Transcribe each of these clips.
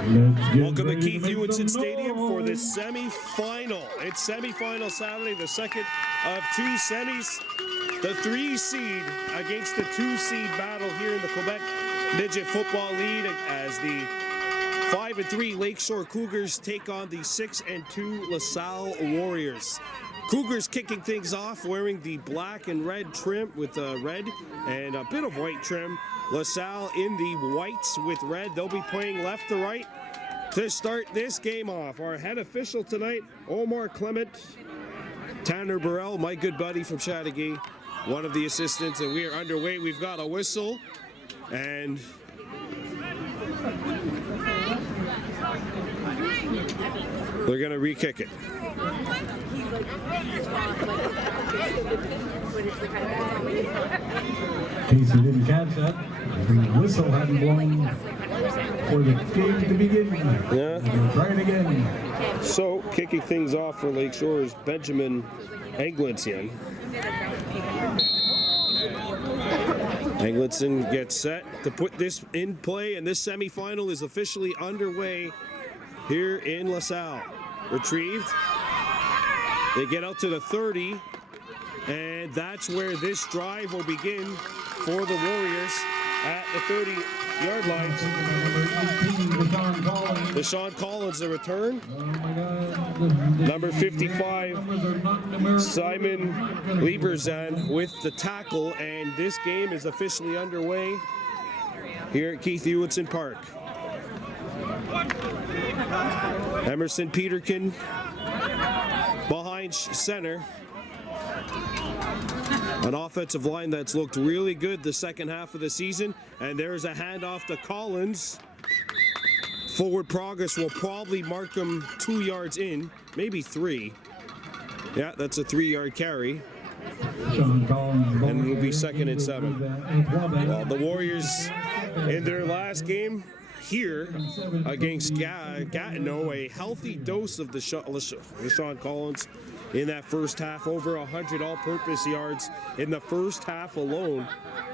Welcome to Keith Hewitson Stadium for the semi-final. It's semi-final Saturday, the second of two semis. The 3 seed against the 2 seed battle here in the Quebec Midget Football League as the 5-3 Lakeshore Cougars take on the 6-2 LaSalle Warriors. Cougars kicking things off, wearing the black and red trim with red and a bit of white trim. LaSalle in the whites with red. They'll be playing left to right to start this game off. Our head official tonight, Omar Clement, Tanner Burrell, my good buddy from Chattagee, one of the assistants, and we are underway. We've got a whistle, and they're going to re-kick it. Casey didn't catch that. The whistle hadn't blown for the game to begin. Yeah. Try it again. So, kicking things off for Lakeshore is Benjamin Englinson. Englinson gets set to put this in play, and this semifinal is officially underway here in LaSalle. Retrieved. They get out to the 30, and that's where this drive will begin for the Warriors at the 30-yard line. Deshaun Collins, the return. Number 55, Simon Lieberzan with the tackle, and this game is officially underway here at Keith Hewitson Park. Emerson Peterkin behind center. An offensive line that's looked really good the second half of the season. And there's a handoff to Collins. Forward progress will probably mark him 2 yards in, maybe 3. Yeah, that's a 3-yard carry. And it'll be 2nd and 7. Well, the Warriors in their last game here against Gatineau, a healthy dose of LaShawn Collins in that first half, over 100 all-purpose yards in the first half alone,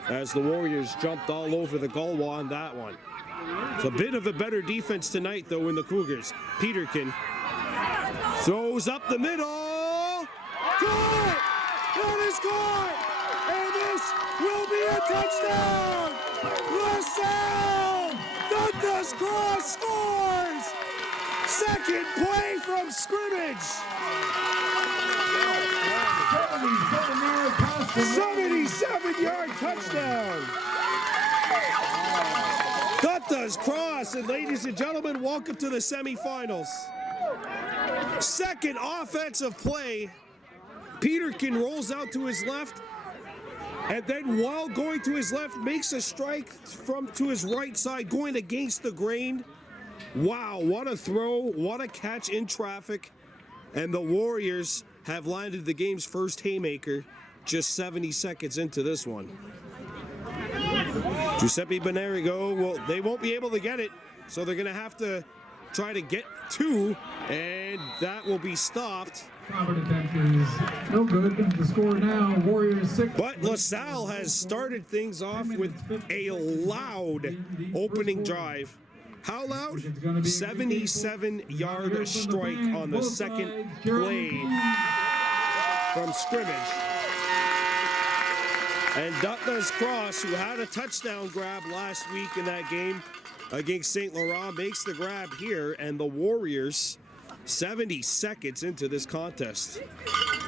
as the Warriors jumped all over the Gaulois on that one. It's a bit of a better defense tonight, though, in the Cougars. Peterkin throws up the middle. Caught! That is caught! And this will be a touchdown! LaSalle! Douglas Cross scores! Second play from scrimmage! 77-yard touchdown! Douglas Cross, and ladies and gentlemen, welcome to the semifinals. Second offensive play. Peterkin rolls out to his left, and then while going to his left, makes a strike to his right side, going against the grain. Wow, what a throw, what a catch in traffic. And the Warriors have landed the game's first haymaker just 70 seconds into this one. Giuseppe Benerigo, well, they won't be able to get it, so they're going to have to try to get 2, and that will be stopped. No good. The score now, Warriors 6. But LaSalle has started things off with a loud opening drive. How loud? 77-yard strike on the second play from scrimmage. And Douglas Cross, who had a touchdown grab last week in that game against St. Laurent, makes the grab here, and the Warriors, 70 seconds into this contest,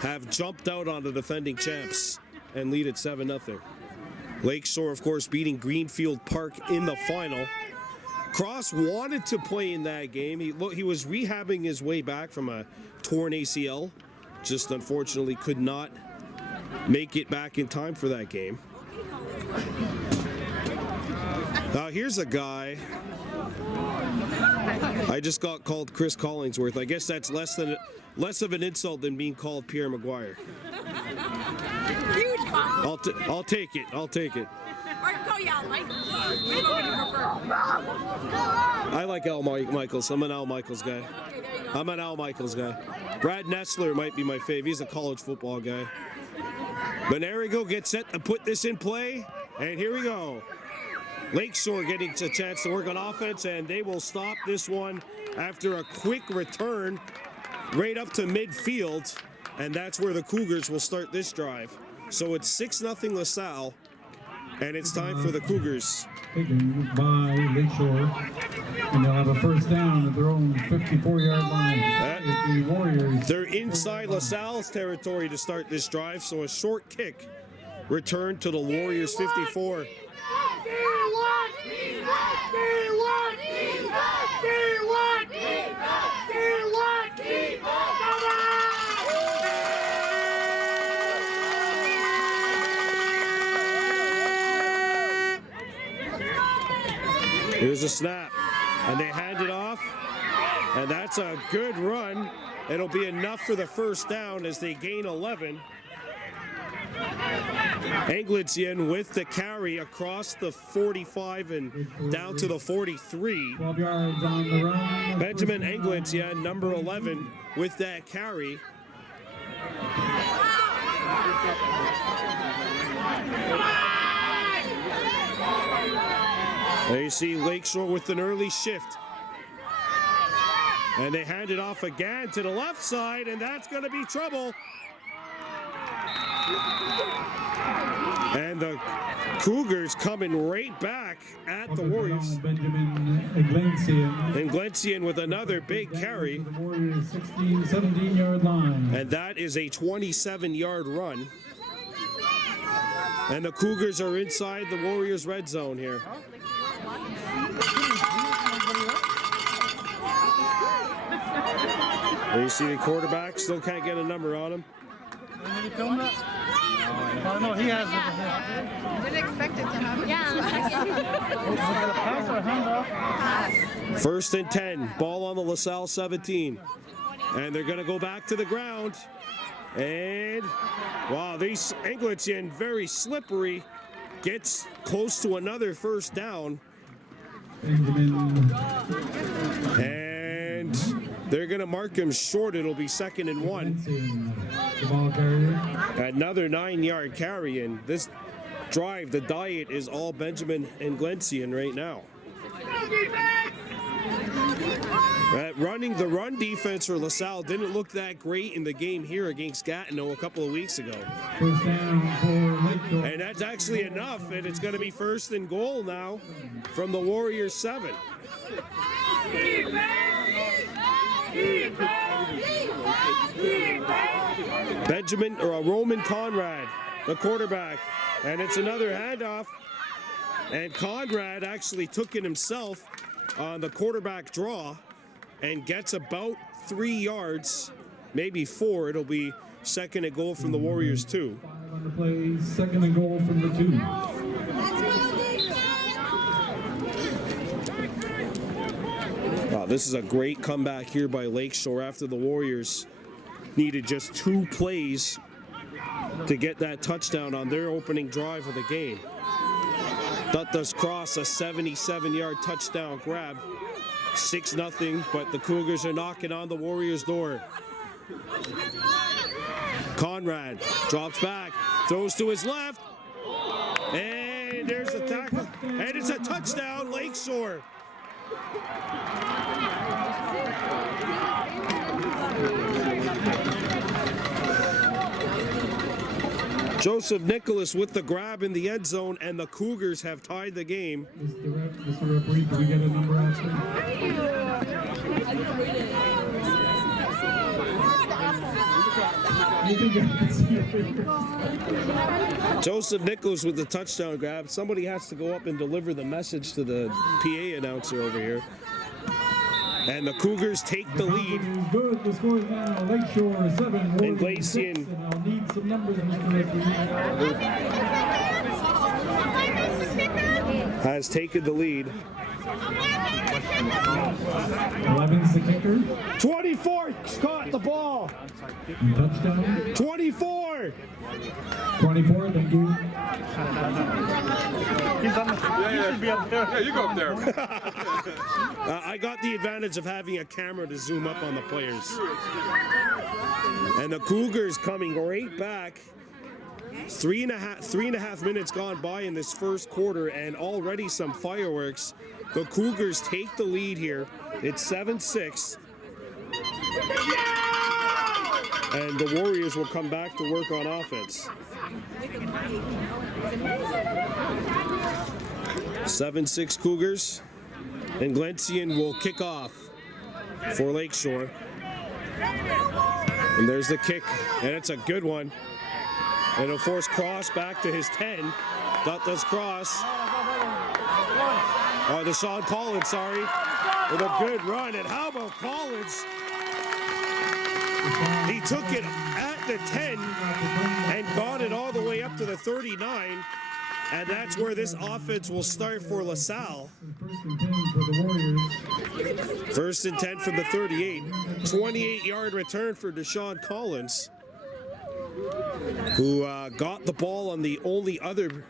have jumped out on the defending champs and lead at 7-0. Lakeshore, of course, beating Greenfield Park in the final. Cross wanted to play in that game. He was rehabbing his way back from a torn ACL. Just unfortunately could not make it back in time for that game. Now here's a guy. I just got called Chris Collingsworth. I guess that's less of an insult than being called Pierre Maguire. Huge compliment. I'll take it. I'll take it. Or go Al Michaels. Which one would you prefer? I like Al Michaels. I'm an Al Michaels guy. Brad Nessler might be my fave. He's a college football guy. Benerigo gets set to put this in play, and here we go. Lakeshore getting a chance to work on offense, and they will stop this one after a quick return right up to midfield, and that's where the Cougars will start this drive. So it's 6-0 LaSalle, and it's time for the Cougars. Taken by Lakeshore, and they'll have a first down at their own 54-yard line. If the Warriors, they're inside LaSalle's territory to start this drive, so a short kick return to the Warriors 54. Here's a snap, and they hand it off, and that's a good run. It'll be enough for the first down as they gain 11. Angletian with the carry across the 45 and down to the 43. 12 yards on the run. Benjamin Angletian, number 11, with that carry. There you see Lakeshore with an early shift. And they hand it off again to the left side, and that's going to be trouble. And the Cougars coming right back at the Warriors. Benjamin Angletian. Angletian with another big carry. The Warriors 16, 17-yard line. And that is a 27-yard run. And the Cougars are inside the Warriors' red zone here. There you see the quarterback, still can't get a number on him. Did he film that? Oh, no, he has it. Didn't expect it to happen. Pass or hand off? First and 10, ball on the LaSalle 17. And they're going to go back to the ground. And, wow, these Angletian, very slippery, gets close to another first down. Benjamin. And they're going to mark him short. It'll be 2nd and 1. The ball carrier. Another 9-yard carry. And this drive, the diet is all Benjamin Angletian right now. The run defense for LaSalle didn't look that great in the game here against Gatineau a couple of weeks ago. First down for Lakeshore. And that's actually enough, and it's going to be 1st and goal now from the Warriors 7. Roman Conrad, the quarterback, and it's another handoff. And Conrad actually took it himself on the quarterback draw and gets about 3 yards, maybe 4. It'll be 2nd and goal from the Warriors 2. 5 on the play, 2nd and goal from the 2. Wow, this is a great comeback here by Lakeshore after the Warriors needed just 2 plays to get that touchdown on their opening drive of the game. Duttas Cross, a 77-yard touchdown grab. 6-0, but the Cougars are knocking on the Warriors' door. Conrad drops back, throws to his left, and there's a tackle, and it's a touchdown, Lakeshore. Joseph Nicholas with the grab in the end zone, and the Cougars have tied the game. Mr. Referee, do we get a number after? Joseph Nicholas with the touchdown grab. Somebody has to go up and deliver the message to the PA announcer over here. And the Cougars take the lead. Good. The score is now Lakeshore 7, Warriors 6, Angletian and I'll need some numbers, Mr. Referee. has taken the lead. 11's the kicker. 24 caught the ball. Touchdown. 24. 24, thank you. He's on the. Yeah, should be up there. Yeah, you go up there. I got the advantage of having a camera to zoom up on the players. And the Cougars coming right back Three and a half minutes gone by in this first quarter, and already some fireworks. The Cougars take the lead here. It's 7-6. And the Warriors will come back to work on offense. 7-6 Cougars. And Glensian will kick off for Lakeshore. And there's the kick, and it's a good one. And it'll force Cross back to his 10. Dutla's Cross. Oh, LaSalle Collins, sorry. With a good run. And how about Collins? He took it at the 10 and got it all the way up to the 39. And that's where this offense will start for LaSalle. First and 10 from the 38. 28-yard return for Deshaun Collins, who got the ball on the only other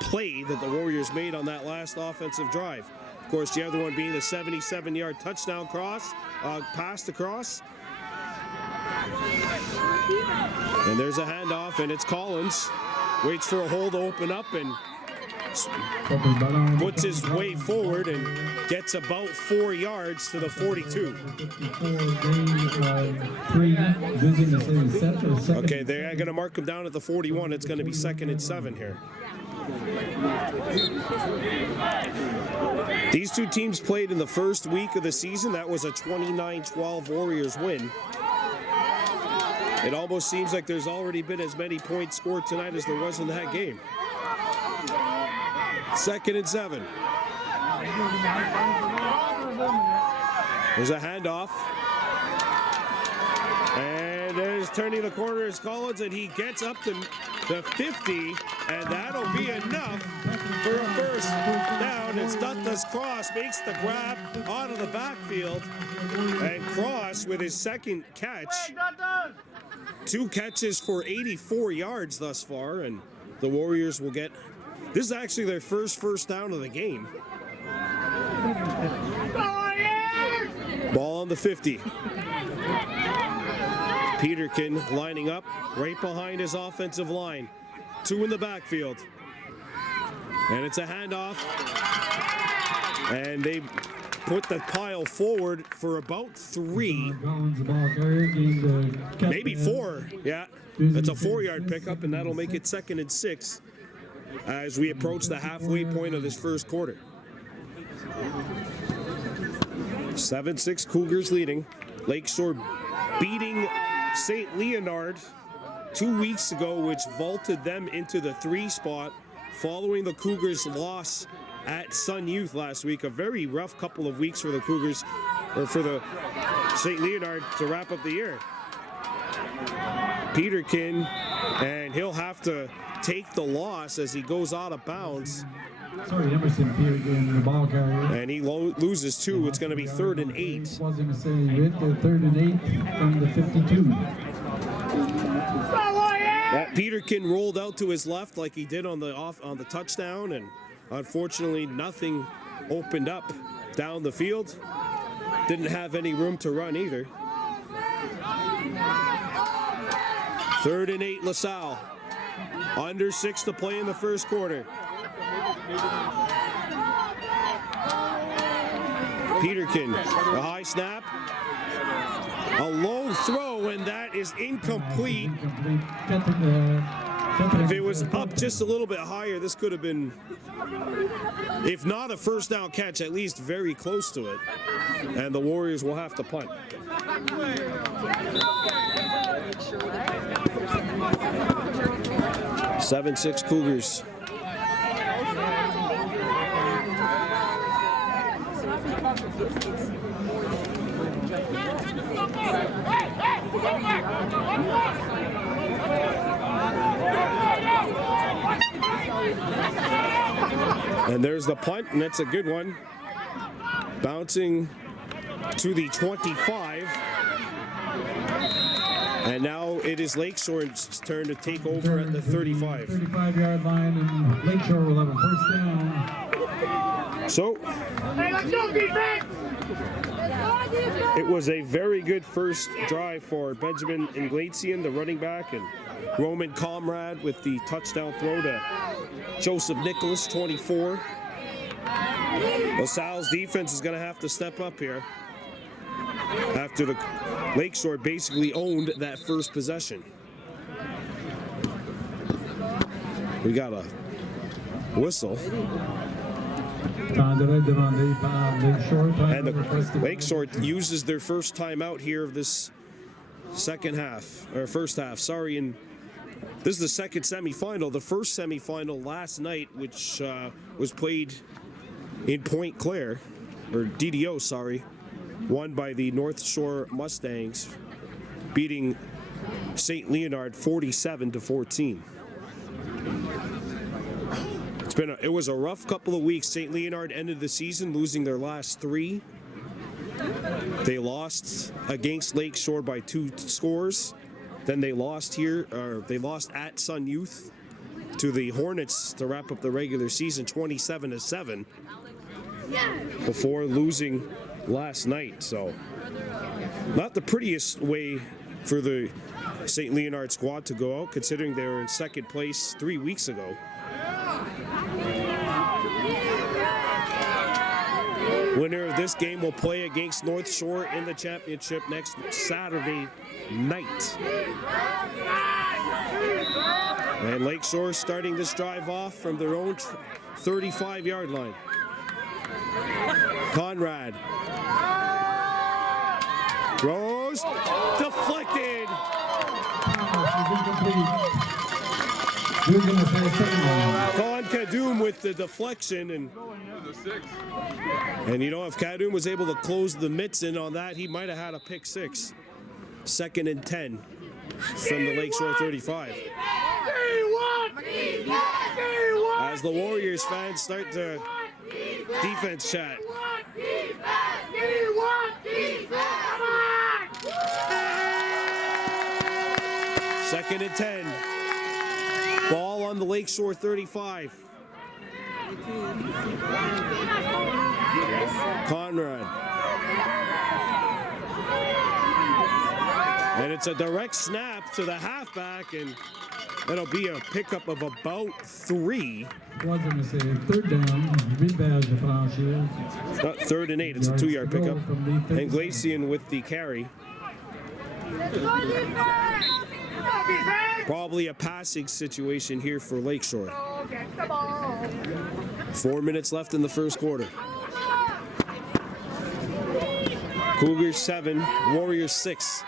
play that the Warriors made on that last offensive drive. Of course, the other one being the 77-yard touchdown pass across. And there's a handoff, and it's Collins. Waits for a hole to open up and puts his way forward and gets about 4 yards to the 42. Okay, they're going to mark him down at the 41. It's going to be 2nd and 7 here. These two teams played in the first week of the season. That was a 29-12 Warriors win. It almost seems like there's already been as many points scored tonight as there was in that game. 2nd and 7. There's a handoff. And there's turning the corner is Collins, and he gets up to the 50, and that'll be enough for a first down. It's Dutla's Cross makes the grab out of the backfield, and Cross with his second catch. 2 catches for 84 yards thus far, and the Warriors will get, this is actually their first down of the game. Ball on the 50. Peterkin lining up right behind his offensive line. 2 in the backfield. And it's a handoff. And they put the pile forward for about 3. Maybe 4. Yeah. That's a 4-yard pickup, and that'll make it 2nd and 6 as we approach the halfway point of this first quarter. 7-6 Cougars leading. Lakeshore beating St. Leonard 2 weeks ago, which vaulted them into the 3 spot following the Cougars' loss at Sun Youth last week. A very rough couple of weeks for the Cougars, or for the St. Leonard, to wrap up the year. Peterkin, and he'll have to take the loss as he goes out of bounds. Sorry, Emerson Peterkin, the ball carrier. And he loses 2. It's going to be 3rd and 8. Was going to say with the 3rd and 8 from the 52. That Peterkin rolled out to his left like he did on the touchdown, and unfortunately nothing opened up down the field. Didn't have any room to run either. 3rd and 8 LaSalle. Under 6 to play in the first quarter. Peterkin, the high snap. A low throw, and that is incomplete. If it was up just a little bit higher, this could have been, if not a first down catch, at least very close to it. And the Warriors will have to punt. 7-6 Cougars. And there's the punt, and that's a good one. Bouncing to the 25. And now it is Lakeshore's turn to take over at the 35. 35-yard line, and Lakeshore will have a first down. So, it was a very good first drive for Benjamin Inglesian, the running back, and Roman Comrade with the touchdown throw to Joseph Nicholas, 24. LaSalle's defense is going to have to step up here after the Lakeshore basically owned that first possession. We got a whistle. And the Lakeshore uses their first timeout here of this first half, sorry, and this is the second semifinal. The first semifinal last night, which was played in Point Claire, or DDO, sorry, won by the North Shore Mustangs, beating St. Leonard 47-14. It was a rough couple of weeks. St. Leonard ended the season losing their last 3. They lost against Lakeshore by 2 scores. Then they lost at Sun Youth to the Hornets to wrap up the regular season 27-7 before losing last night. So not the prettiest way for the St. Leonard squad to go out, considering they were in second place 3 weeks ago. Winner of this game will play against North Shore in the championship next Saturday night. And Lakeshore starting this drive off from their own 35-yard line. Conrad throws, deflected. Colin Kadoum with the deflection, and you know, if Kadoum was able to close the mitts in on that, he might have had a pick 6. 2nd and 10 from the Lakeshore 35. As the Warriors fans start to defense chat. 2nd and 10. Ball on the Lakeshore 35. Conrad. And it's a direct snap to the halfback, and that'll be a pickup of about 3. 3rd down, 3rd and 8, it's a 2-yard pickup. And Glacian with the carry. Probably a passing situation here for Lakeshore. 4 minutes left in the first quarter. Cougars 7, Warriors 6.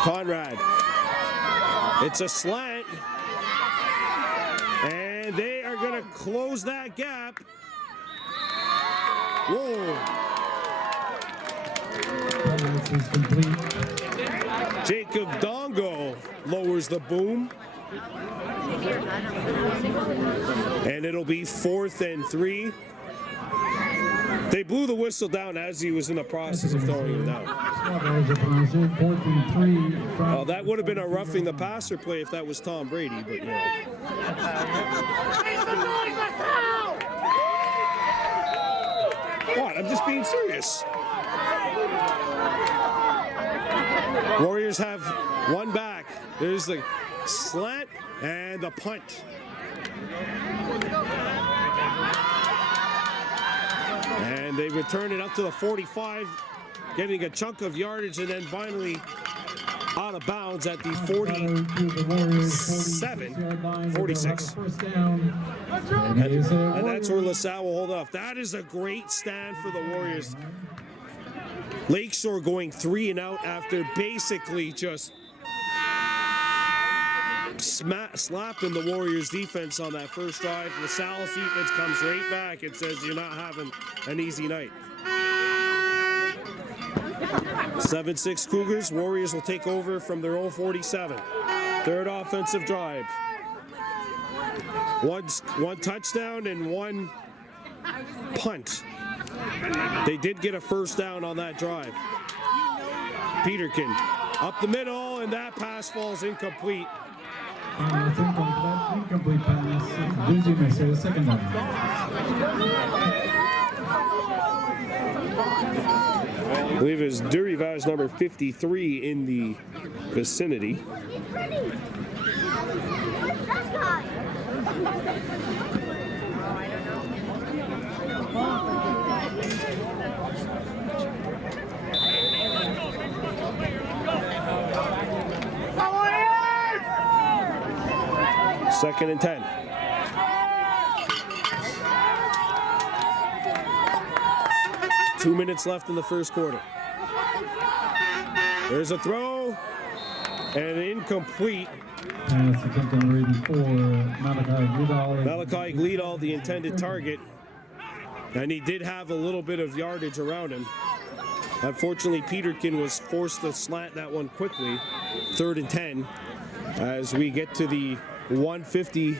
Conrad. It's a slant. And they are going to close that gap. Whoa. Jacob Dongo lowers the boom. And it'll be 4th and 3. They blew the whistle down as he was in the process of throwing him down. Well, that would have been a roughing the passer play if that was Tom Brady, but you know. What? I'm just being serious. Warriors have one back. There's the slant and the punt. And they return it up to the 45, getting a chunk of yardage, and then finally out of bounds at the 46. And that's where LaSalle will hold off. That is a great stand for the Warriors. Lakeshore going 3 and out after basically just slapping the Warriors defense on that first drive. LaSalle's defense comes right back and says you're not having an easy night. 7-6 Cougars. Warriors will take over from their own 47. Third offensive drive. One touchdown and one punt. They did get a first down on that drive. Peterkin up the middle, and that pass falls incomplete. That's incomplete pass. Doozy misses, second down. I believe it's Durivage number 53 in the vicinity. Second and 10. Two minutes left in the first quarter. There's a throw and incomplete. Pass attempt on reading for Malachi Gleedall, the intended target, and he did have a little bit of yardage around him. Unfortunately, Peterkin was forced to slant that one quickly. Third and 10 as we get to the 150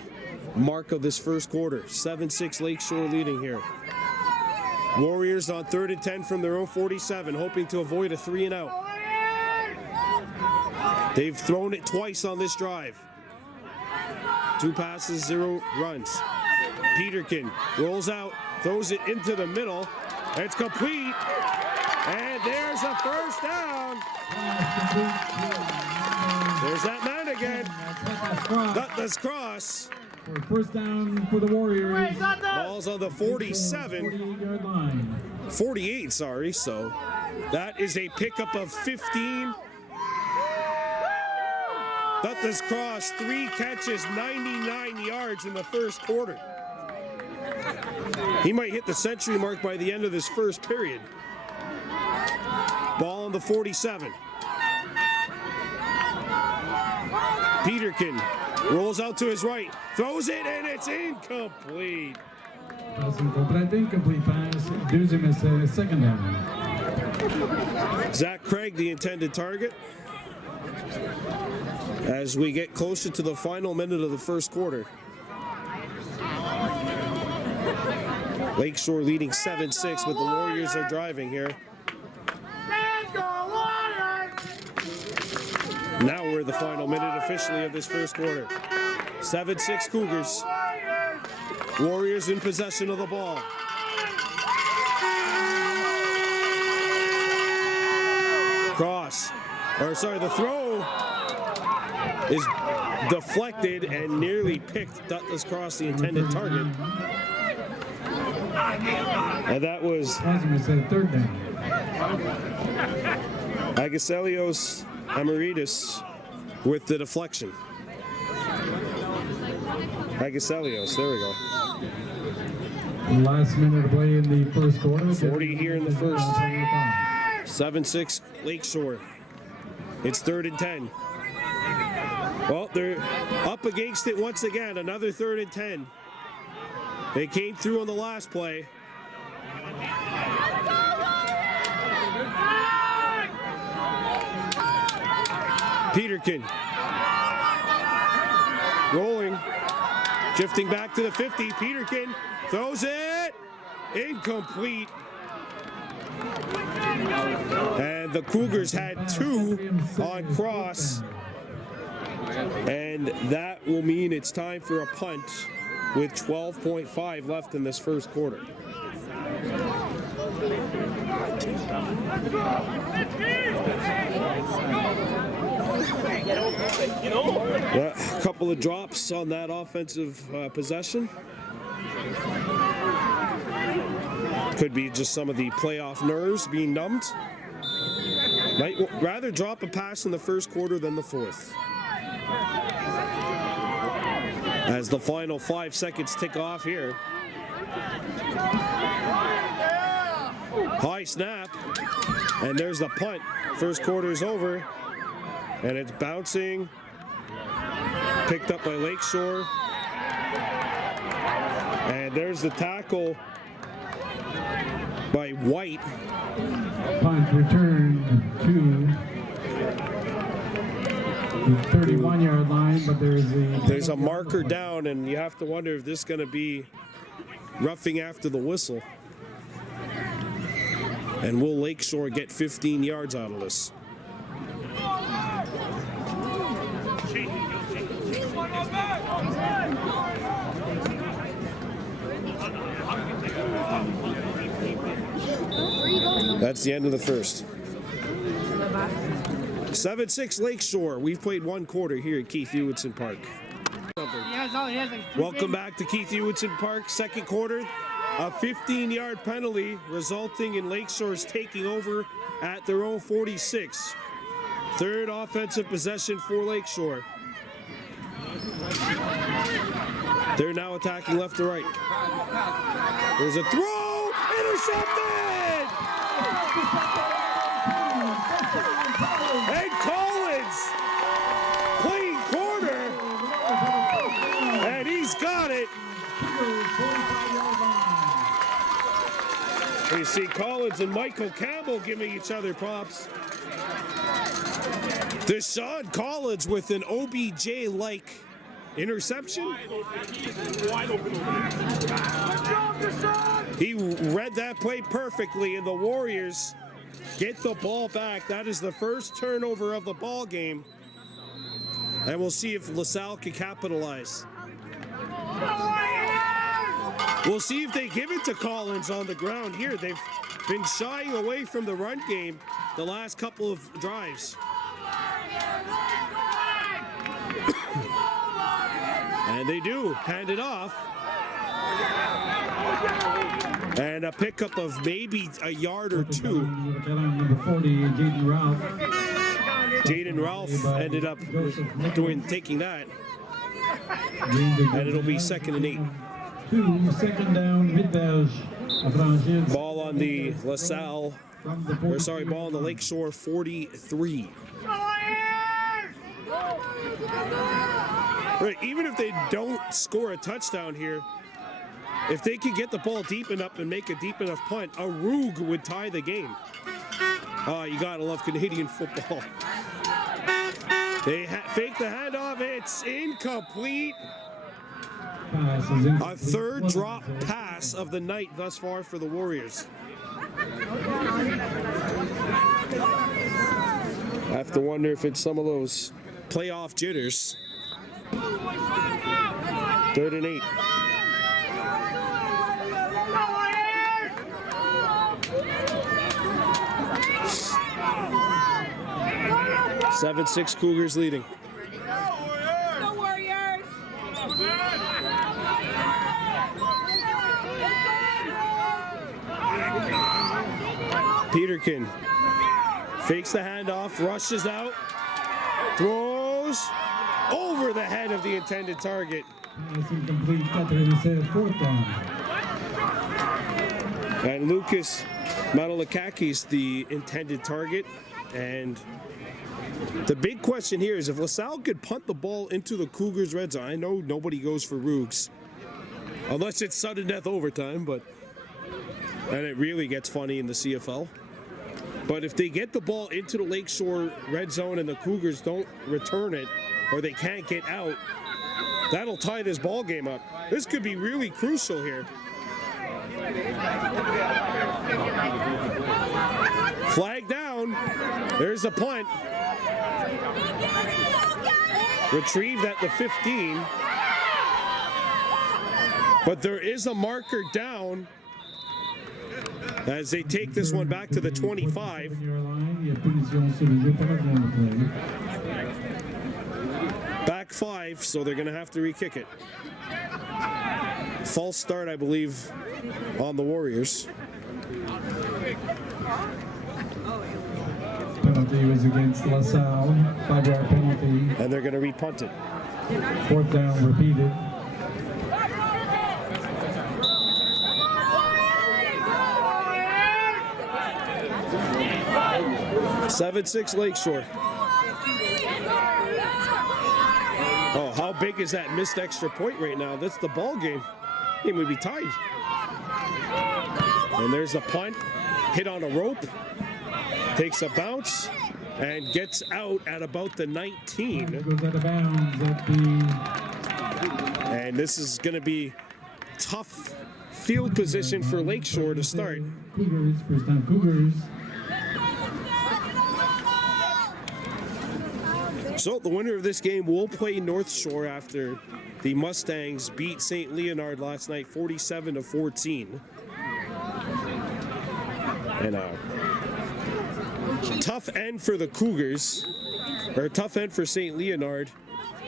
mark of this first quarter. 7-6 Lakeshore leading here. Warriors on third and 10 from their own 47, hoping to avoid a 3 and out. They've thrown it twice on this drive. 2 passes, 0 runs. Peterkin rolls out, throws it into the middle. It's complete. And there's a first down. There's that man again. That's cross. For first down for the Warriors. Ball's on the 47. 48-yard line. 48, sorry. So that is a pickup of 15. Dutton's cross, 3 catches, 99 yards in the first quarter. He might hit the century mark by the end of this first period. Ball on the 47. Peterkin rolls out to his right, throws it, and it's incomplete. Incomplete pass. Doozy misses, second down. Zach Craig, the intended target. As we get closer to the final minute of the first quarter. Lakeshore leading 7-6, but the Warriors are driving here. Now we're the final minute officially of this first quarter. 7-6 Cougars. Warriors in possession of the ball. The throw is deflected and nearly picked Dutton's cross, the intended target. And that was third down. Agaselios Amaritis with the deflection. Agaselios, there we go. Last minute to play in the first quarter. 40 here in the first. 7-6 Lakeshore. It's third and 10. Well, they're up against it once again. Another third and 10. They came through on the last play. Peterkin rolling, shifting back to the 50. Peterkin throws it, incomplete. And the Cougars had 2 on cross, and that will mean it's time for a punt with 12.5 left in this first quarter. A couple of drops on that offensive possession. Could be just some of the playoff nerves being numbed. Might rather drop a pass in the first quarter than the fourth. As the final 5 seconds tick off here. High snap, and there's the punt. First quarter is over, and it's bouncing. Picked up by Lakeshore. And there's the tackle by White. Punt returned to the 31-yard line, but there's a marker down, and you have to wonder if this is going to be roughing after the whistle. And will Lakeshore get 15 yards out of this? That's the end of the first. 7-6 Lakeshore. We've played one quarter here at Keith Hewitson Park. Welcome back to Keith Hewitson Park. Second quarter, a 15-yard penalty resulting in Lakeshore's taking over at their own 46. Third offensive possession for Lakeshore. They're now attacking left to right. There's a throw, intercepted! And Collins playing corner, and he's got it. You see Collins and Michael Campbell giving each other props. Deshaun Collins with an OBJ-like interception. He read that play perfectly, and the Warriors get the ball back. That is the first turnover of the ball game, and we'll see if LaSalle can capitalize. We'll see if they give it to Collins on the ground here. They've been shying away from the run game the last couple of drives. And they do hand it off. And a pickup of maybe a yard or two. Jaden Ralph ended up taking that. And it'll be 2nd and 8. Second down, Midget. Ball on the LaSalle, ball on the Lakeshore 43. Right, even if they don't score a touchdown here, if they could get the ball deep enough and make a deep enough punt, a Roog would tie the game. Oh, you gotta love Canadian football. They fake the handoff, it's incomplete. A third drop pass of the night thus far for the Warriors. I have to wonder if it's some of those playoff jitters. 3rd and 8. Seven, 6 Cougars leading. Go Warriors! Peterkin fakes the handoff, rushes out, throws over the head of the intended target. It's incomplete. They say 4th down. And Lucas Matalakakis the intended target. And the big question here is if LaSalle could punt the ball into the Cougars' red zone. I know nobody goes for Roogs, unless it's sudden death overtime, and it really gets funny in the CFL. But if they get the ball into the Lakeshore red zone and the Cougars don't return it, or they can't get out, that'll tie this ball game up. This could be really crucial here. Flag down. There's a punt. Retrieved at the 15. But there is a marker down as they take this one back to the 25. Back 5, so they're going to have to re-kick it. False start, I believe, on the Warriors. Penalty was against LaSalle. 5-yard penalty. And they're going to re-punt it. 4th down repeated. Seven, 6 Lakeshore. Oh, how big is that missed extra point right now? That's the ball game. Game would be tied. And there's a punt. Hit on a rope. Takes a bounce and gets out at about the 19. Goes out of bounds at the... And this is going to be tough field position for Lakeshore to start. Cougars, first down Cougars. So the winner of this game will play North Shore after the Mustangs beat St. Leonard last night 47-14. And a tough end for the Cougars, or a tough end for St. Leonard.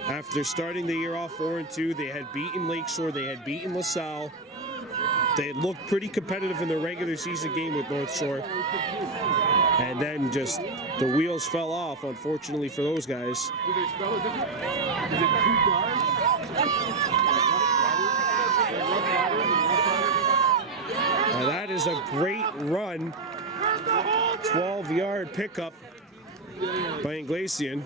After starting the year off 4-2, they had beaten Lakeshore, they had beaten LaSalle. They had looked pretty competitive in their regular season game with North Shore. And then just the wheels fell off, unfortunately for those guys. Now that is a great run. 12-yard pickup by Inglesian.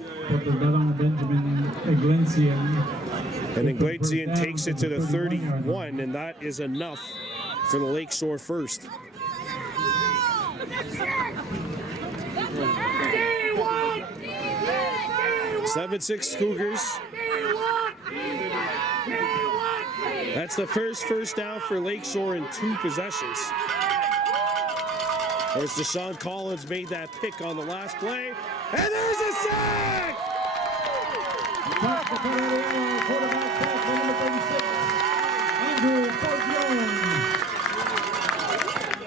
And Inglesian takes it to the 31, and that is enough for the Lakeshore first. 7-6 Cougars. That's the first down for Lakeshore in 2 possessions. There's Deshaun Collins made that pick on the last play, and there's a sack!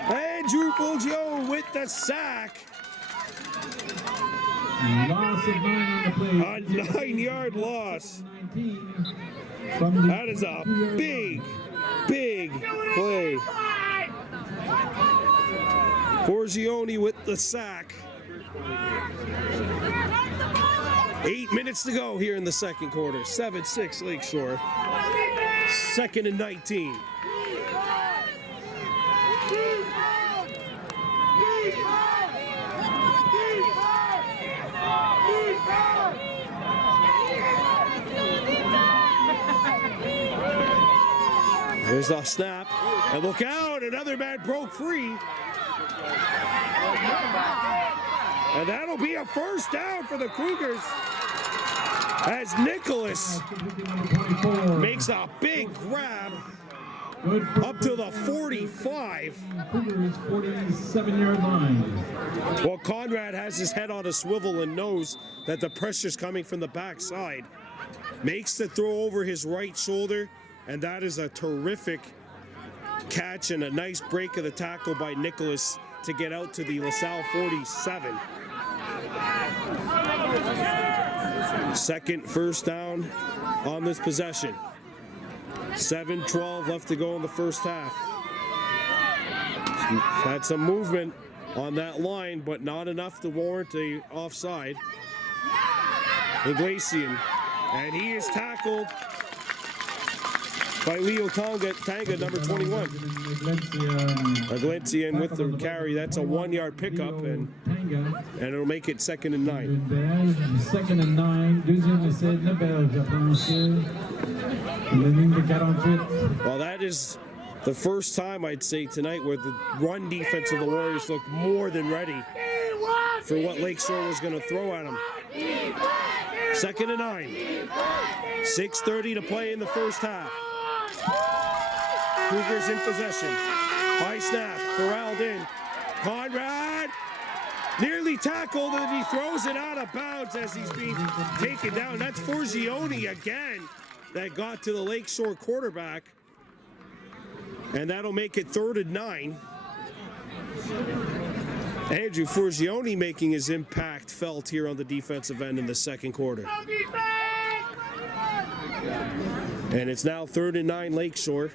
Andrew Fulgione with the sack. Loss of 9 on the play. A 9-yard loss. That is a big play. Forgione with the sack. 8 minutes to go here in the second quarter. 7-6 Lakeshore. 2nd and 19. There's a snap, and look out, another man broke free. And that'll be a first down for the Cougars as Nicholas makes a big grab up to the 45. Cougars 47-yard line. Well, Conrad has his head on a swivel and knows that the pressure's coming from the backside. Makes the throw over his right shoulder, and that is a terrific catch and a nice break of the tackle by Nicholas to get out to the LaSalle 47. Second first down on this possession. 7:12 left to go in the first half. Had some movement on that line, but not enough to warrant a offside. Inglesian, and he is tackled by Leo Tanga, number 21. Inglesian with the carry. That's a 1-yard pickup, and it'll make it 2nd and 9. 2nd and 9. Deuxième essai de la Belge après la ligne de 48. Well, that is the first time I'd say tonight where the run defense of the Warriors looked more than ready for what Lakeshore was going to throw at them. 2nd and 9. 6:30 to play in the first half. Cougars in possession. High snap, corralled in. Conrad nearly tackled, and he throws it out of bounds as he's being taken down. That's Forgione again that got to the Lakeshore quarterback. And that'll make it 3rd and 9. Andrew Forgione making his impact felt here on the defensive end in the second quarter. And it's now 3rd and 9 Lakeshore.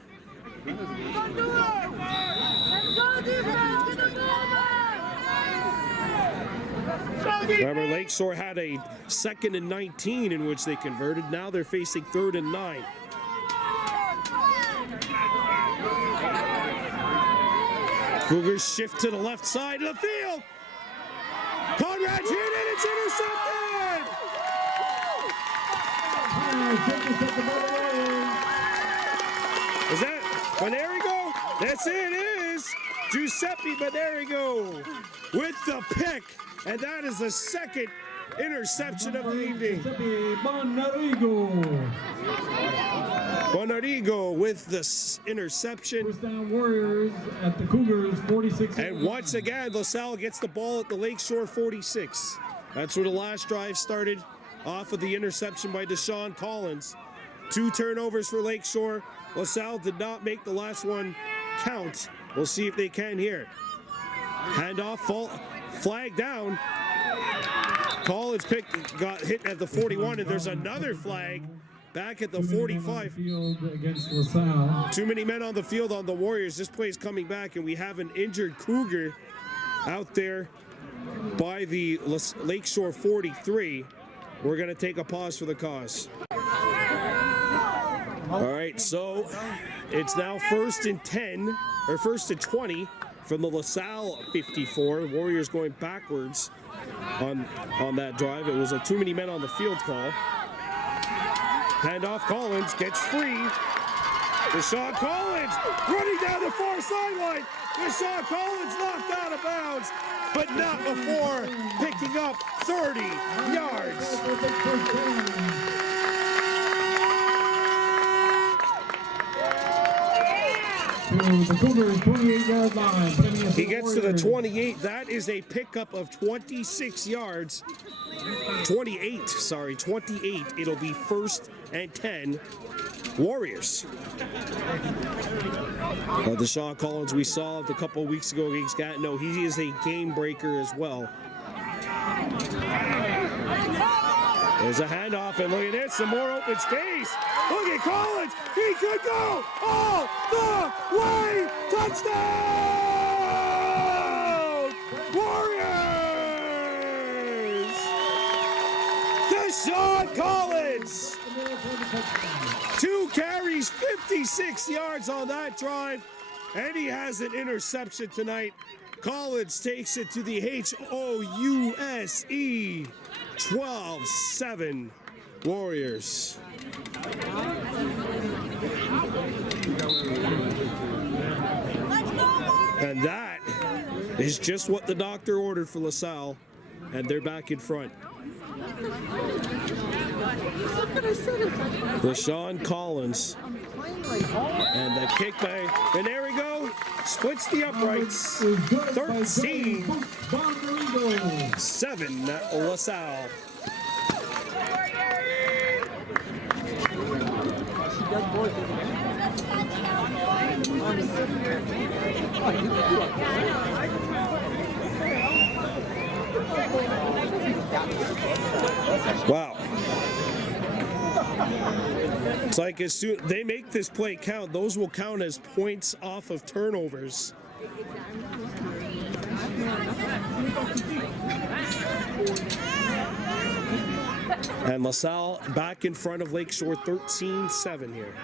Remember, Lakeshore had a 2nd and 19 in which they converted. Now they're facing 3rd and 9. Cougars shift to the left side of the field. Conrad's hit it, it's intercepted! Is that Bonarigo? That's it is. Giuseppe Bonarigo with the pick. And that is the 2nd interception of the evening. Bonarigo with the interception. First down Warriors at the Cougars 46. And once again, LaSalle gets the ball at the Lakeshore 46. That's where the last drive started. off of the interception by Deshaun Collins. 2 turnovers for Lakeshore. LaSalle did not make the last one count. We'll see if they can here. Handoff, flag down. Collins got hit at the 41, and there's another flag back at the 45. Against LaSalle. Too many men on the field on the Warriors. This play is coming back, and we have an injured Cougar out there by the Lakeshore 43. We're going to take a pause for the cause. All right, so it's now 1st and 10, or 1st and 20 from the LaSalle 54. Warriors going backwards on that drive. It was a too many men on the field call. Handoff, Collins gets free. Deshaun Collins running down the far sideline. Deshaun Collins knocked out of bounds, but not before picking up 30 yards. The Cougars 28-yard line. He gets to the 28. That is a pickup of 26 yards. 28. It'll be 1st and 10. Warriors. Deshaun Collins, we saw a couple of weeks ago against Gatineau. He is a game breaker as well. There's a handoff, and look at this, some more open space. Look at Collins. He could go all the way. Touchdown! Warriors! Deshaun Collins! 2 carries, 56 yards on that drive, and he has an interception tonight. Collins takes it to the HOUSE. 12-7 Warriors. And that is just what the doctor ordered for LaSalle, and they're back in front. Deshaun Collins. And the kick by, and there we go. Splits the uprights. 13-7 LaSalle. Wow. It's like as soon they make this play count, those will count as points off of turnovers. And LaSalle back in front of Lakeshore 13-7 here.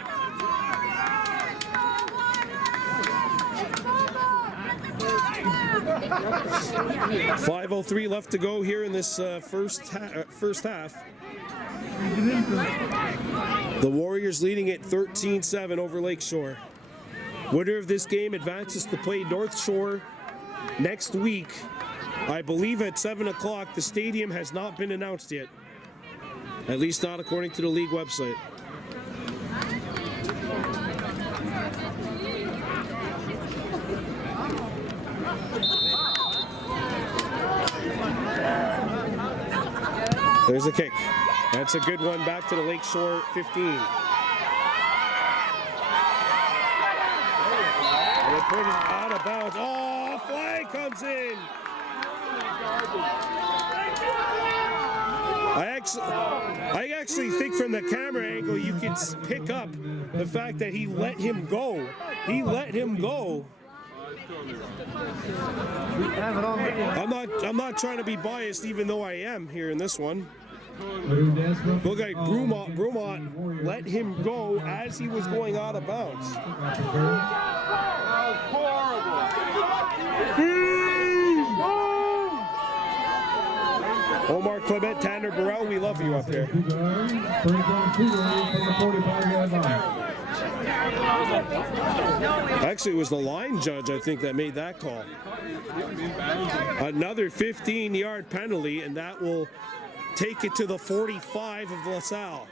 .503 left to go here in this first half. The Warriors leading at 13-7 over Lakeshore. Winner of this game advances to play North Shore next week. I believe at 7 o'clock. The stadium has not been announced yet. At least not according to the league website. There's a kick. That's a good one back to the Lakeshore 15. And they put it out of bounds. Oh, flag comes in. I actually think from the camera angle you can pick up the fact that he let him go. He let him go. I'm not trying to be biased, even though I am here in this one. Look like Brumont let him go as he was going out of bounds. Omar Clement, Tanner Burrell, we love you up here. Actually, it was the line judge, I think, that made that call. Another 15-yard penalty, and that will take it to the 45 of LaSalle,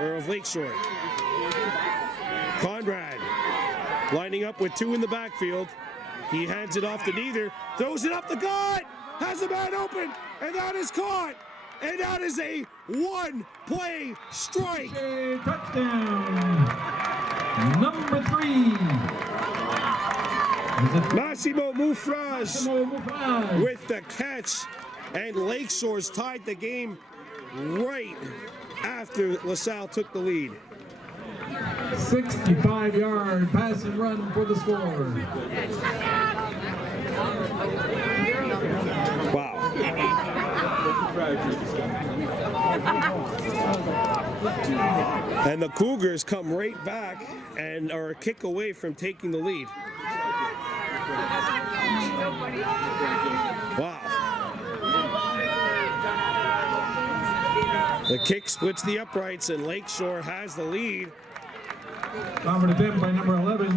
or of Lakeshore. Conrad lining up with 2 in the backfield. He hands it off to neither, throws it up the gut, has a man open, and that is caught. And that is a one play strike. Touchdown. Number 3. Massimo Mufraz with the catch, and Lakeshore's tied the game right after LaSalle took the lead. 65-yard pass and run for the score. Wow. And the Cougars come right back and are a kick away from taking the lead. Wow. The kick splits the uprights and Lakeshore has the lead. Covered attempt by number 11.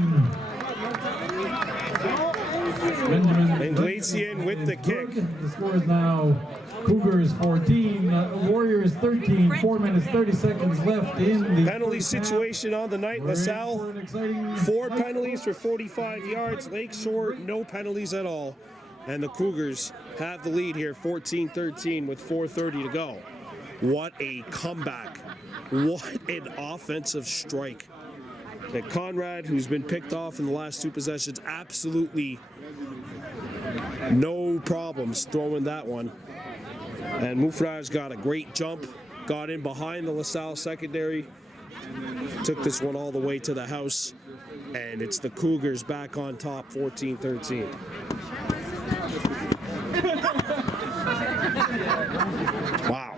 Benjamin Inglesian with the kick. The score is now Cougars 14, Warriors 13, 4 minutes 30 seconds left in the penalty situation on the night. LaSalle, 4 penalties for 45 yards. Lakeshore, no penalties at all. And the Cougars have the lead here, 14-13 with 4:30 to go. What a comeback. What an offensive strike. And Conrad, who's been picked off in the last 2 possessions, absolutely no problems throwing that one. And Mufraz got a great jump, got in behind the LaSalle secondary, took this one all the way to the house, and it's the Cougars back on top, 14-13. Wow.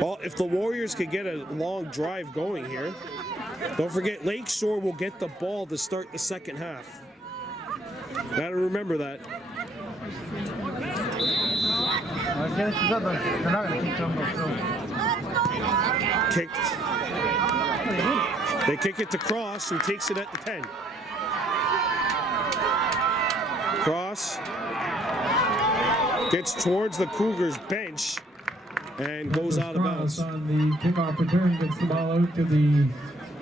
Well, if the Warriors could get a long drive going here, don't forget Lakeshore will get the ball to start the second half. Gotta remember that. Kicked. They kick it to Cross, who takes it at the 10. Cross gets towards the Cougars bench and goes out of bounds. On the kickoff return, gets the ball out to the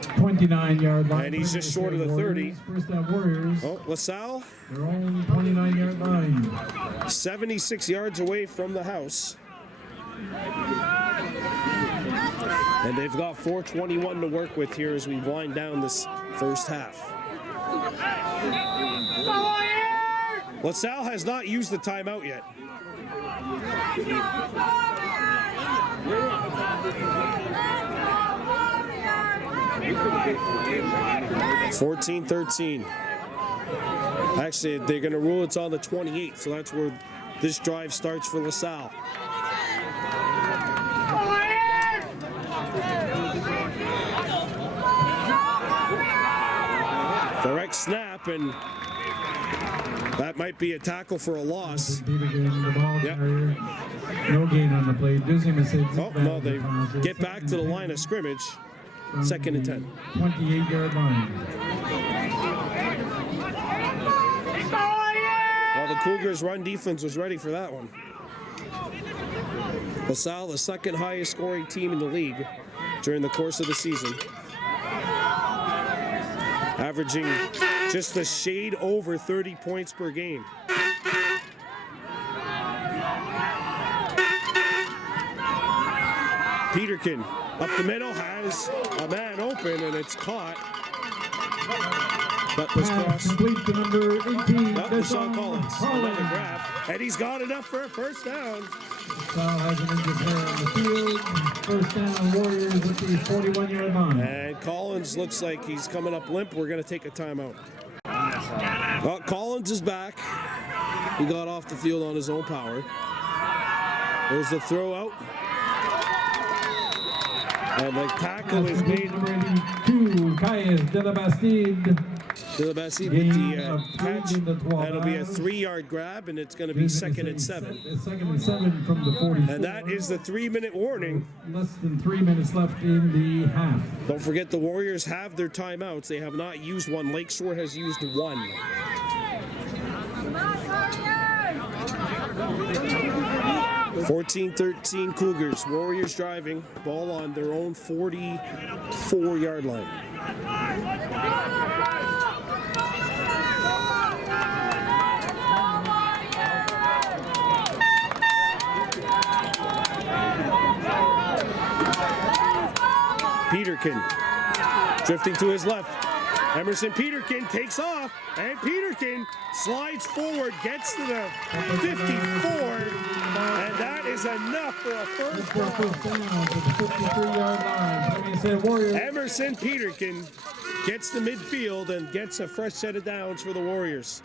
29-yard line. And he's just short of the 30. First down Warriors. Oh, LaSalle. Their own 29-yard line. 76 yards away from the house. And they've got 4:21 to work with here as we wind down this first half. LaSalle has not used the timeout yet. 14-13. Actually, they're going to rule it's on the 28th, so that's where this drive starts for LaSalle. Direct snap, and that might be a tackle for a loss. Yep. No gain on the play. Oh, no, they get back to the line of scrimmage. 2nd and 10. 28-yard line. Well, the Cougars' run defense was ready for that one. LaSalle, the 2nd highest scoring team in the league during the course of the season. Averaging just a shade over 30 points per game. Peterkin up the middle has a man open, and it's caught. That was crossed. Complete to number 18. Sean Collins. Another grab. And he's got enough for a first down. LaSalle has an injured player on the field. First down, Warriors at the 41-yard line. And Collins looks like he's coming up limp. We're going to take a timeout. Well, Collins is back. He got off the field on his own power. There's the throw out. And the tackle is made. Number 82, Caius de la Bastide. De la Bastide with the catch. That'll be a 3-yard grab, and it's going to be 2nd and 7. 2nd and 7 from the 40. And that is the 3-minute warning. Less than 3 minutes left in the half. Don't forget the Warriors have their timeouts. They have not used one. Lakeshore has used one. 14-13 Cougars. Warriors driving. Ball on their own 44-yard line. Peterkin drifting to his left. Emerson Peterkin takes off, and Peterkin slides forward, gets to the 54, and that is enough for a first down. Down to the 53-yard line. Emerson Peterkin gets to midfield and gets a fresh set of downs for the Warriors.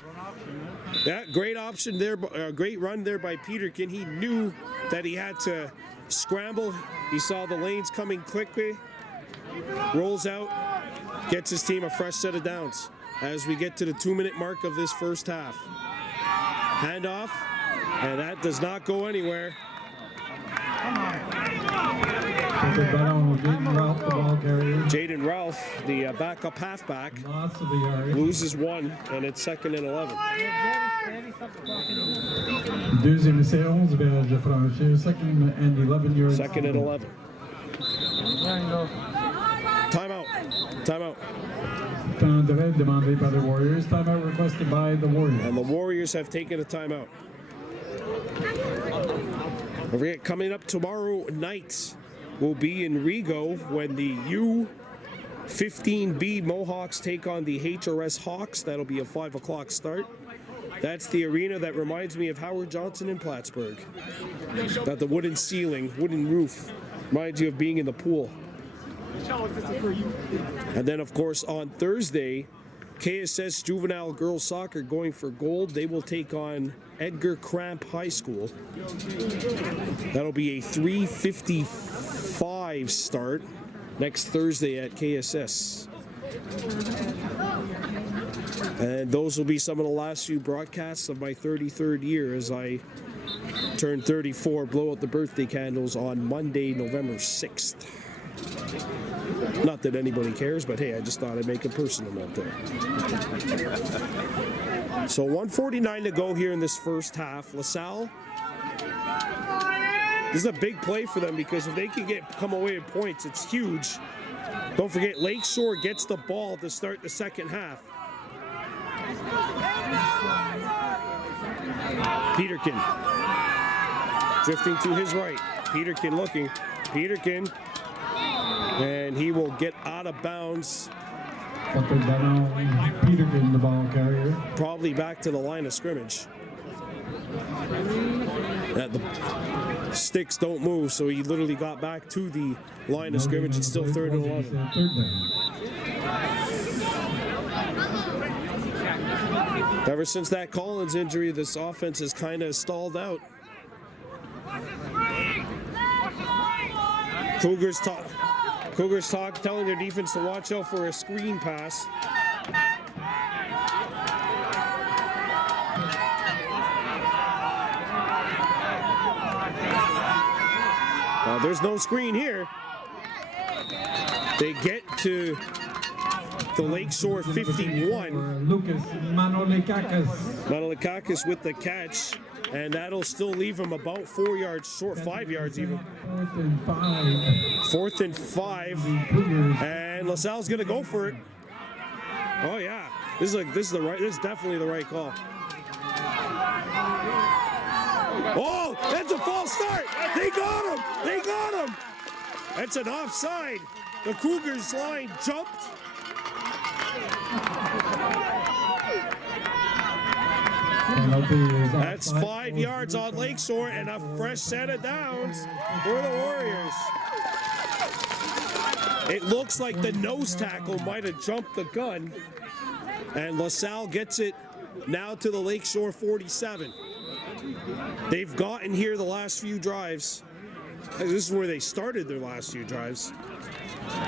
Yeah, great option there, great run there by Peterkin. He knew that he had to scramble. He saw the lanes coming quickly, rolls out, gets his team a fresh set of downs as we get to the 2-minute mark of this first half. Handoff, and that does not go anywhere. Jaden Ralph, the backup halfback, loses one, and it's 2nd and 11. Deuxième essai, 11 verges de franchir. 2nd and 11 yards. 2nd and 11. Timeout. Timeout. Temps d'arrêt demandé by the Warriors. Timeout requested by the Warriors. And the Warriors have taken a timeout. Don't forget, coming up tomorrow night will be in Rigaud when the U15B Mohawks take on the HRS Hawks. That'll be a 5 o'clock start. That's the arena that reminds me of Howard Johnson in Plattsburgh. That the wooden ceiling, wooden roof, reminds you of being in the pool. And then, of course, on Thursday, KSS Juvenile Girls Soccer going for gold. They will take on Edgar Cramp High School. That'll be a 3:55 start next Thursday at KSS. And those will be some of the last few broadcasts of my 33rd year as I turn 34, blow out the birthday candles on Monday, November 6th. Not that anybody cares, but hey, I just thought I'd make a personal note there. So 1:49 to go here in this first half. LaSalle, this is a big play for them because if they can come away with points, it's huge. Don't forget, Lakeshore gets the ball to start the second half. Peterkin drifting to his right. Peterkin looking. Peterkin. And he will get out of bounds. Peterkin, the ball carrier. Probably back to the line of scrimmage. The sticks don't move, so he literally got back to the line of scrimmage. It's still 3rd and 11. Ever since that Collins injury, this offense has kind of stalled out. Cougars telling their defense to watch out for a screen pass. There's no screen here. They get to the Lakeshore 51. Lucas Manolikakis with the catch, and that'll still leave him about 4 yards short, 5 yards even. 4th and 5, and LaSalle's gonna go for it. Oh yeah, this is definitely the right call. Oh, that's a false start. They got him. They got him. That's an offside. The Cougars line jumped. That's 5 yards on Lakeshore and a fresh set of downs for the Warriors. It looks like the nose tackle might have jumped the gun, and LaSalle gets it now to the Lakeshore 47. They've gotten here the last few drives. This is where they started their last few drives.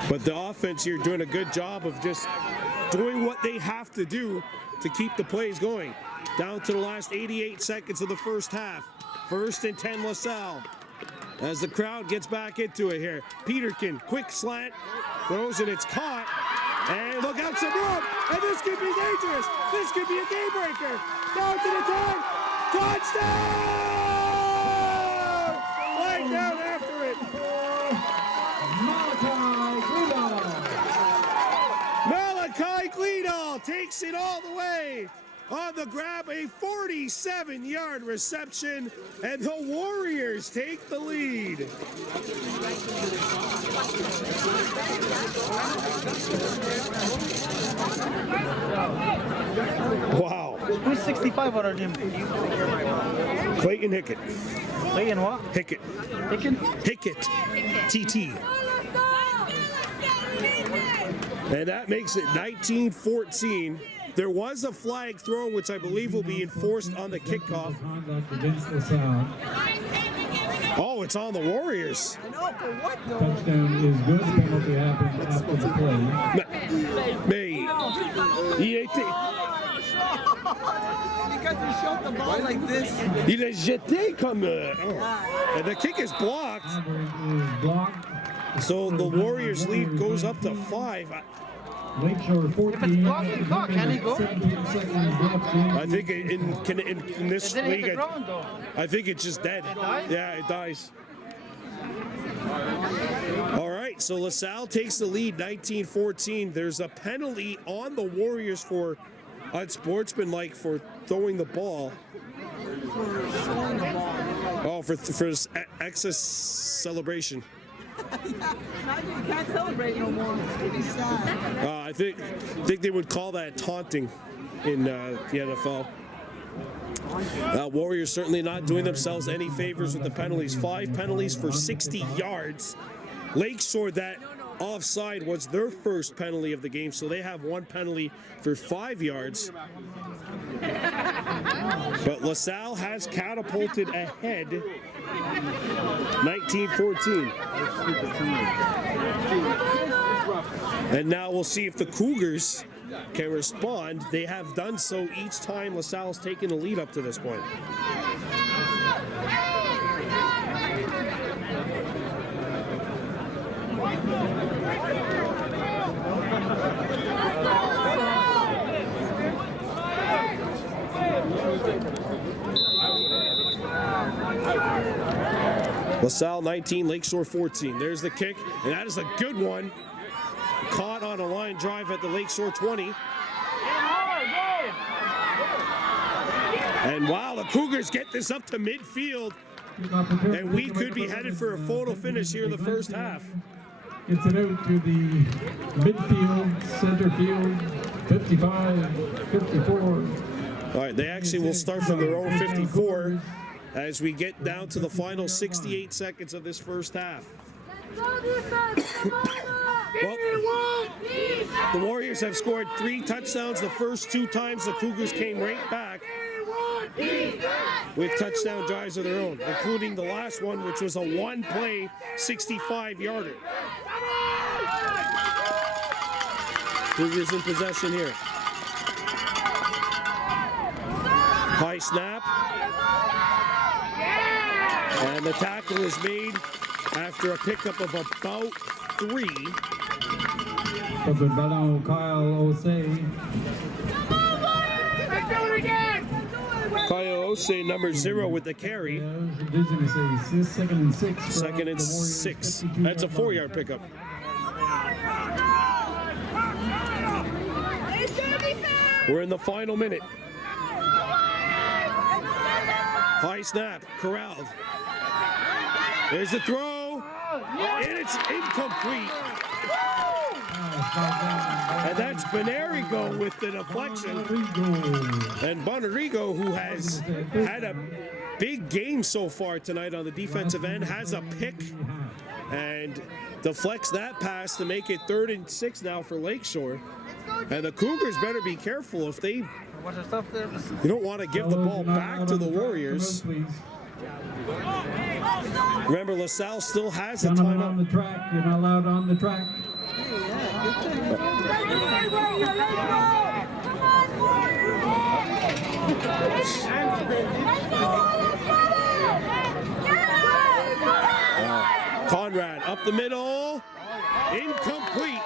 But the offense here doing a good job of just doing what they have to do to keep the plays going. Down to the last 88 seconds of the first half. 1st and 10 LaSalle. As the crowd gets back into it here. Peterkin, quick slant, throws it, it's caught. And look out, some room, and this could be dangerous. This could be a game breaker. Down to the 10. Touchdown! Right down after it. Malachi Gleedall takes it all the way. On the grab, a 47-yard reception, and the Warriors take the lead. Wow. Who's 65 on our team? Clayton Hickett. Clayton what? Hickett. Hicken? Hickett. TT. And that makes it 19-14. There was a flag thrown, which I believe will be enforced on the kickoff. Conduct against LaSalle. Oh, it's on the Warriors. Touchdown is good. Penalty happens after the play. Mais il a été. Because he shot the ball like this. Il a jeté comme. And the kick is blocked. Is blocked. So the Warriors lead goes up to 5. Lakeshore 14. Can he go? 17 seconds left. I think in this It didn't hit league, the ground though. I think it's just dead. dies? Yeah, it dies. All right, so LaSalle takes the lead, 19-14. There's a penalty on the Warriors for unsportsmanlike for throwing the ball. Oh, for excess celebration. You can't celebrate no more. It's sad. I think they would call that taunting in the NFL. Warriors certainly not doing themselves any favors with the penalties. 5 penalties for 60 yards. Lakeshore, that offside was their first penalty of the game, so they have 1 penalty for 5 yards. But LaSalle has catapulted ahead, 19-14. And now we'll see if the Cougars can respond. They have done so each time LaSalle's taken the lead up to this point. LaSalle 19, Lakeshore 14. There's the kick, and that is a good one. Caught on a line drive at the Lakeshore 20. And wow, the Cougars get this up to midfield, and we could be headed for a photo finish here in the first half. Gets it out to the midfield, center field, 55, 54. All right, they actually will start from their own 54 as we get down to the final 68 seconds of this first half. Well, the Warriors have scored 3 touchdowns the first 2 times. The Cougars came right back with touchdown drives of their own, including the last one, which was a 1-play 65-yarder. Cougars in possession here. High snap. And the tackle is made after a pickup of about 3. Up le ballon, Kyle Osei. Kyle Osei, number 0 with the carry. Second and 6. Second and 6. That's a 4-yard pickup. We're in the final minute. High snap, corralled. There's the throw, and it's incomplete. And that's Bonarigo with the deflection. And Bonarigo, who has had a big game so far tonight on the defensive end, has a pick and deflects that pass to make it 3rd and 6 now for Lakeshore. And the Cougars better be careful if they... You don't want to give the ball back to the Warriors. Remember, LaSalle still has a timeout. On the track, you're not allowed on the track. Conrad up the middle, incomplete.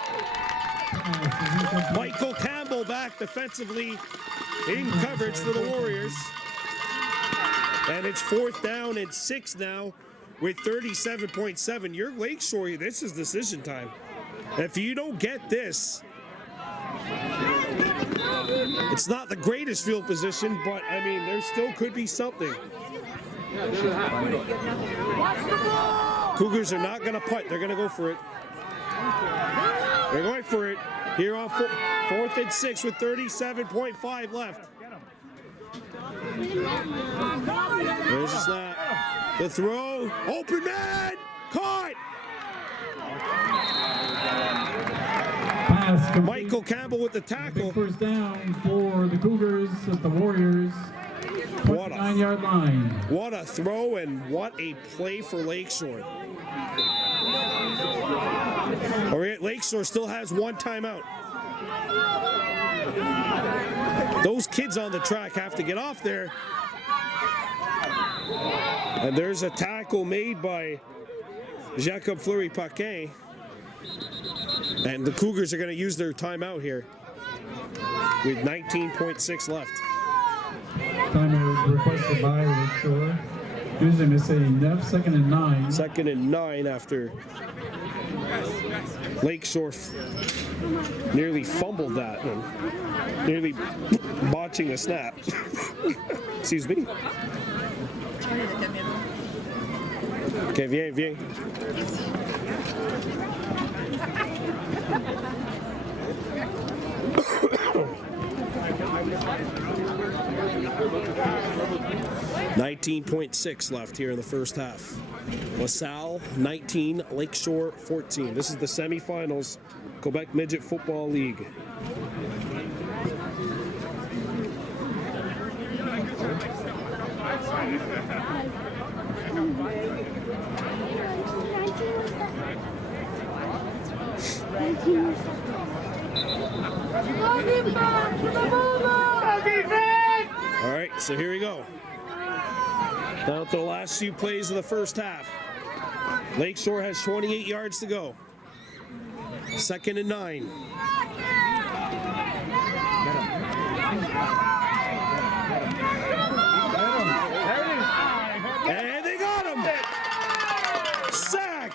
Michael Campbell back defensively in coverage for the Warriors. And it's 4th down and 6 now with 37.7. You're Lakeshore, this is decision time. If you don't get this, it's not the greatest field position, but I mean, there still could be something. Cougars are not going to punt, they're going to go for it. They're going for it here on 4th and 6 with 37.5 left. There's the snap. The throw. Open man. Caught. Pass complete. Michael Campbell with the tackle. Big first down for the Cougars at the Warriors. 29-yard line. What a throw and what a play for Lakeshore. All right, Lakeshore still has one timeout. Those kids on the track have to get off there. And there's a tackle made by Jacob Fleury-Paquin. And the Cougars are going to use their timeout here with 19.6 left. Timeout requested by Lakeshore. Using to say 2nd and 9. 2nd and 9 after Lakeshore nearly fumbled that and nearly botching a snap. Excuse me. Okay, viens. 19.6 left here in the first half. LaSalle 19, Lakeshore 14. This is the semifinals, Quebec Midget Football League. All right, so here we go. Down to the last few plays of the first half. Lakeshore has 28 yards to go. 2nd and 9. And they got him! Sack!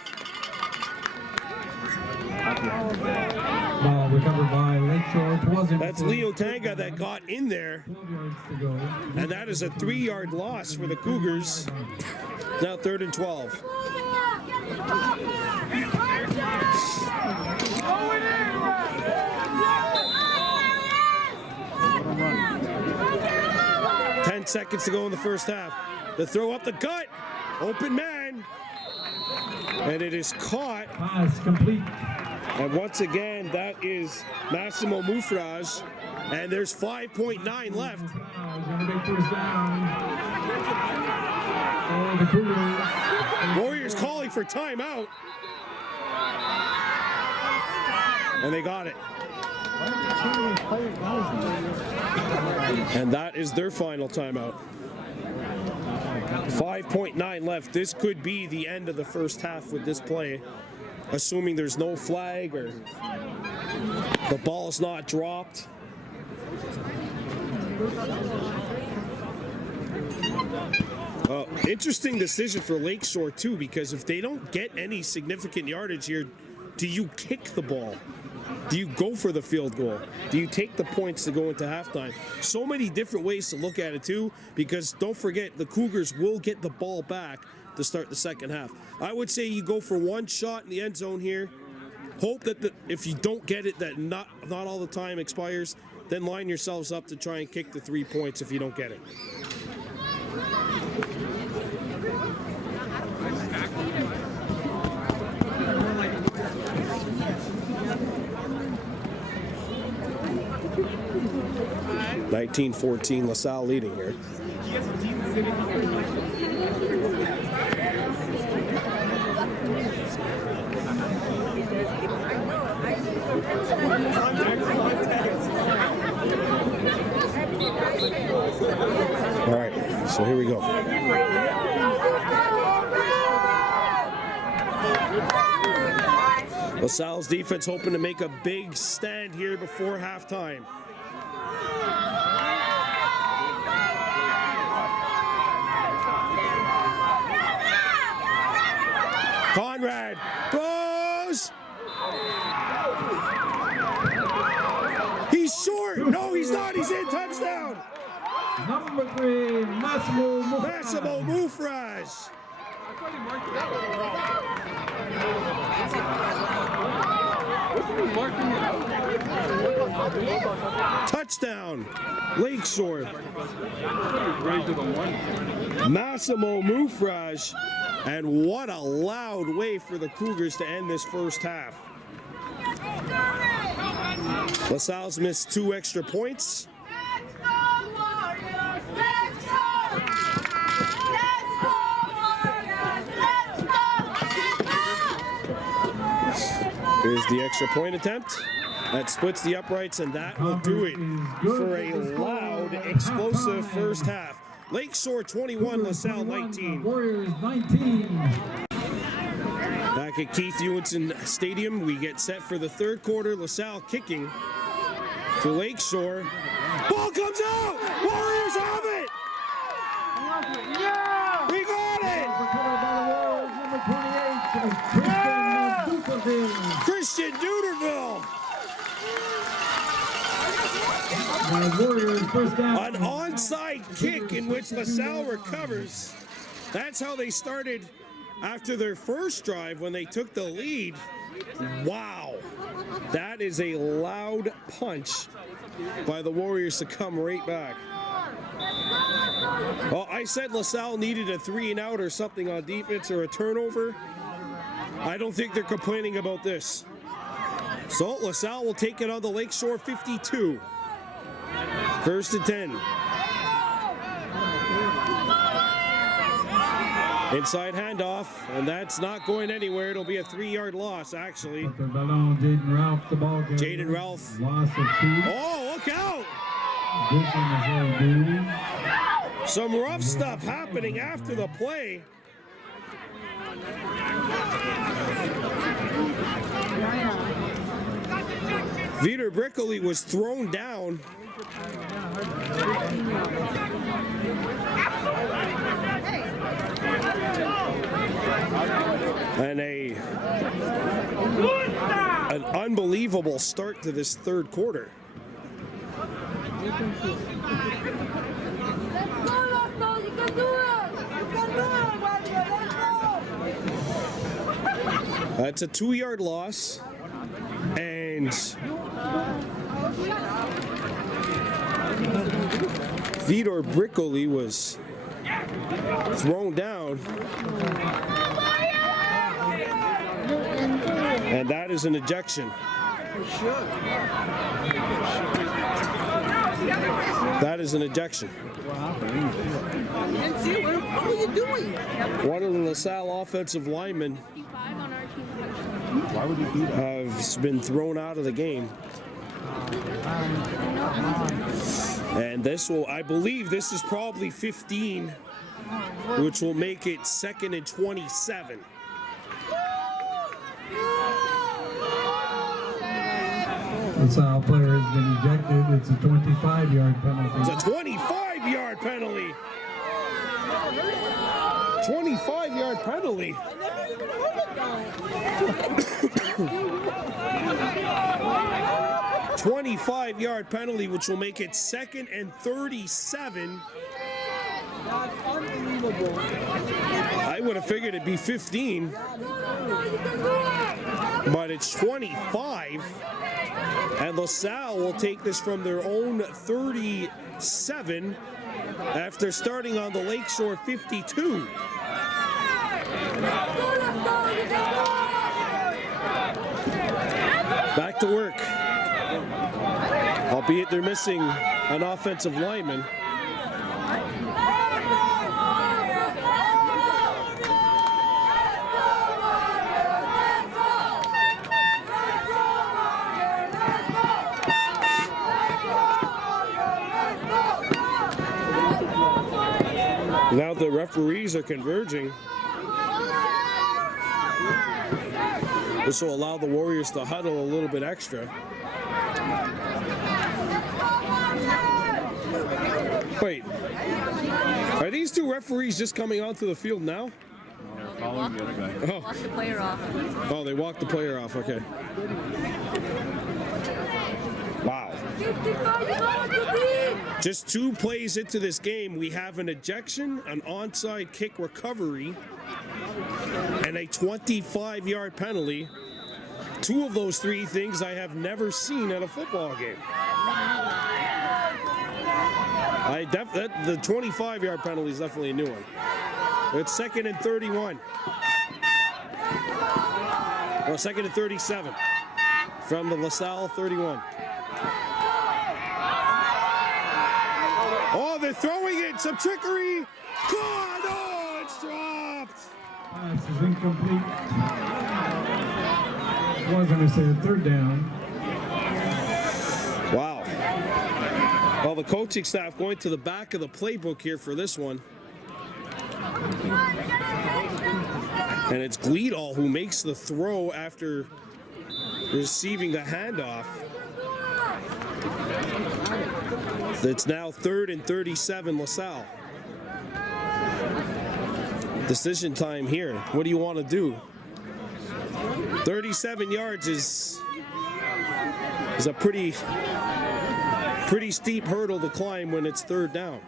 Ball recovered by Lakeshore. That's Leo Tanga that got in there. 12 yards to go. And that is a 3-yard loss for the Cougars. Now 3rd and 12. Ten seconds to go in the first half. The throw up the gut. Open man. And it is caught. Pass complete. And once again, that is Massimo Mufraj. And there's 5.9 left. And a big first down for the Cougars. Warriors calling for timeout. And they got it. And that is their final timeout. 5.9 left. This could be the end of the first half with this play, assuming there's no flag or the ball's not dropped. Interesting decision for Lakeshore too, because if they don't get any significant yardage here, do you kick the ball? Do you go for the field goal? Do you take the points to go into halftime? So many different ways to look at it too, because don't forget, the Cougars will get the ball back to start the second half. I would say you go for one shot in the end zone here. Hope that if you don't get it, that not all the time expires. Then line yourselves up to try and kick the 3 points if you don't get it. (19-14) LaSalle leading here. All right, so here we go. LaSalle's defense hoping to make a big stand here before halftime. Conrad throws. He's short. No, he's not. He's in. Touchdown. Number 3, Massimo Mufraj. Massimo Mufraj. Touchdown, Lakeshore. Massimo Mufraj, and what a loud way for the Cougars to end this first half. LaSalle's missed 2 extra points. Here's the extra point attempt. That splits the uprights, and that will do it for a loud, explosive first half. Lakeshore 21, LaSalle 19. Warriors 19. Back at Keith Ewenson Stadium, we get set for the third quarter. LaSalle kicking to Lakeshore. Ball comes out! Warriors have it! We got it! Recovered by the Warriors, number 28, Christian Duderville! and Warriors first down. An onside kick in which LaSalle recovers. That's how they started after their first drive when they took the lead. Wow. That is a loud punch by the Warriors to come right back. Well, I said LaSalle needed a 3-and-out or something on defense or a turnover. I don't think they're complaining about this. So LaSalle will take it on the Lakeshore 52. First and 10. Inside handoff, and that's not going anywhere. It'll be a 3-yard loss, actually. The ballon, Jaden Ralph, the ball carrier. Jaden Ralph. Loss of 2. Oh, look out! Addition is Some rough stuff happening after the play. Vitor Brickley was thrown down. And an unbelievable start to this third quarter. Let's go, LaSalle, you can do it! You can do it, buddy, let's go! That's a 2-yard loss. And Vitor Brickley was thrown down. And that is an ejection. That is an ejection. What are you doing? One of the LaSalle offensive linemen has been thrown out of the game. And this will, I believe this is probably 15, which will make it 2nd and 27. LaSalle player has been ejected. It's a 25-yard penalty. It's a 25-yard penalty. 25-yard penalty. 25-yard penalty, which will make it 2nd and 37. That's unbelievable. I would have figured it'd be 15, but it's 25. And LaSalle will take this from their own 37 after starting on the Lakeshore 52. Back to work. Albeit they're missing an offensive lineman. Now the referees are converging. This will allow the Warriors to huddle a little bit extra. Wait, are these two referees just coming onto the field now? They walked the player off. Oh, they walked the player off, okay. Wow. Just 2 plays into this game, we have an ejection, an onside kick recovery, and a 25-yard penalty. Two of those three things I have never seen at a football game. The 25-yard penalty is definitely a new one. It's 2nd and 31. Or 2nd and 37 from the LaSalle 31. Oh, they're throwing it. Some trickery. God, oh, it's dropped. Pass is incomplete. I was going to say a third down. Wow. Well, the coaching staff going to the back of the playbook here for this one. And it's Gleedall who makes the throw after receiving the handoff. It's now 3rd and 37 LaSalle. Decision time here. What do you want to do? 37 yards is a pretty steep hurdle to climb when it's 3rd down.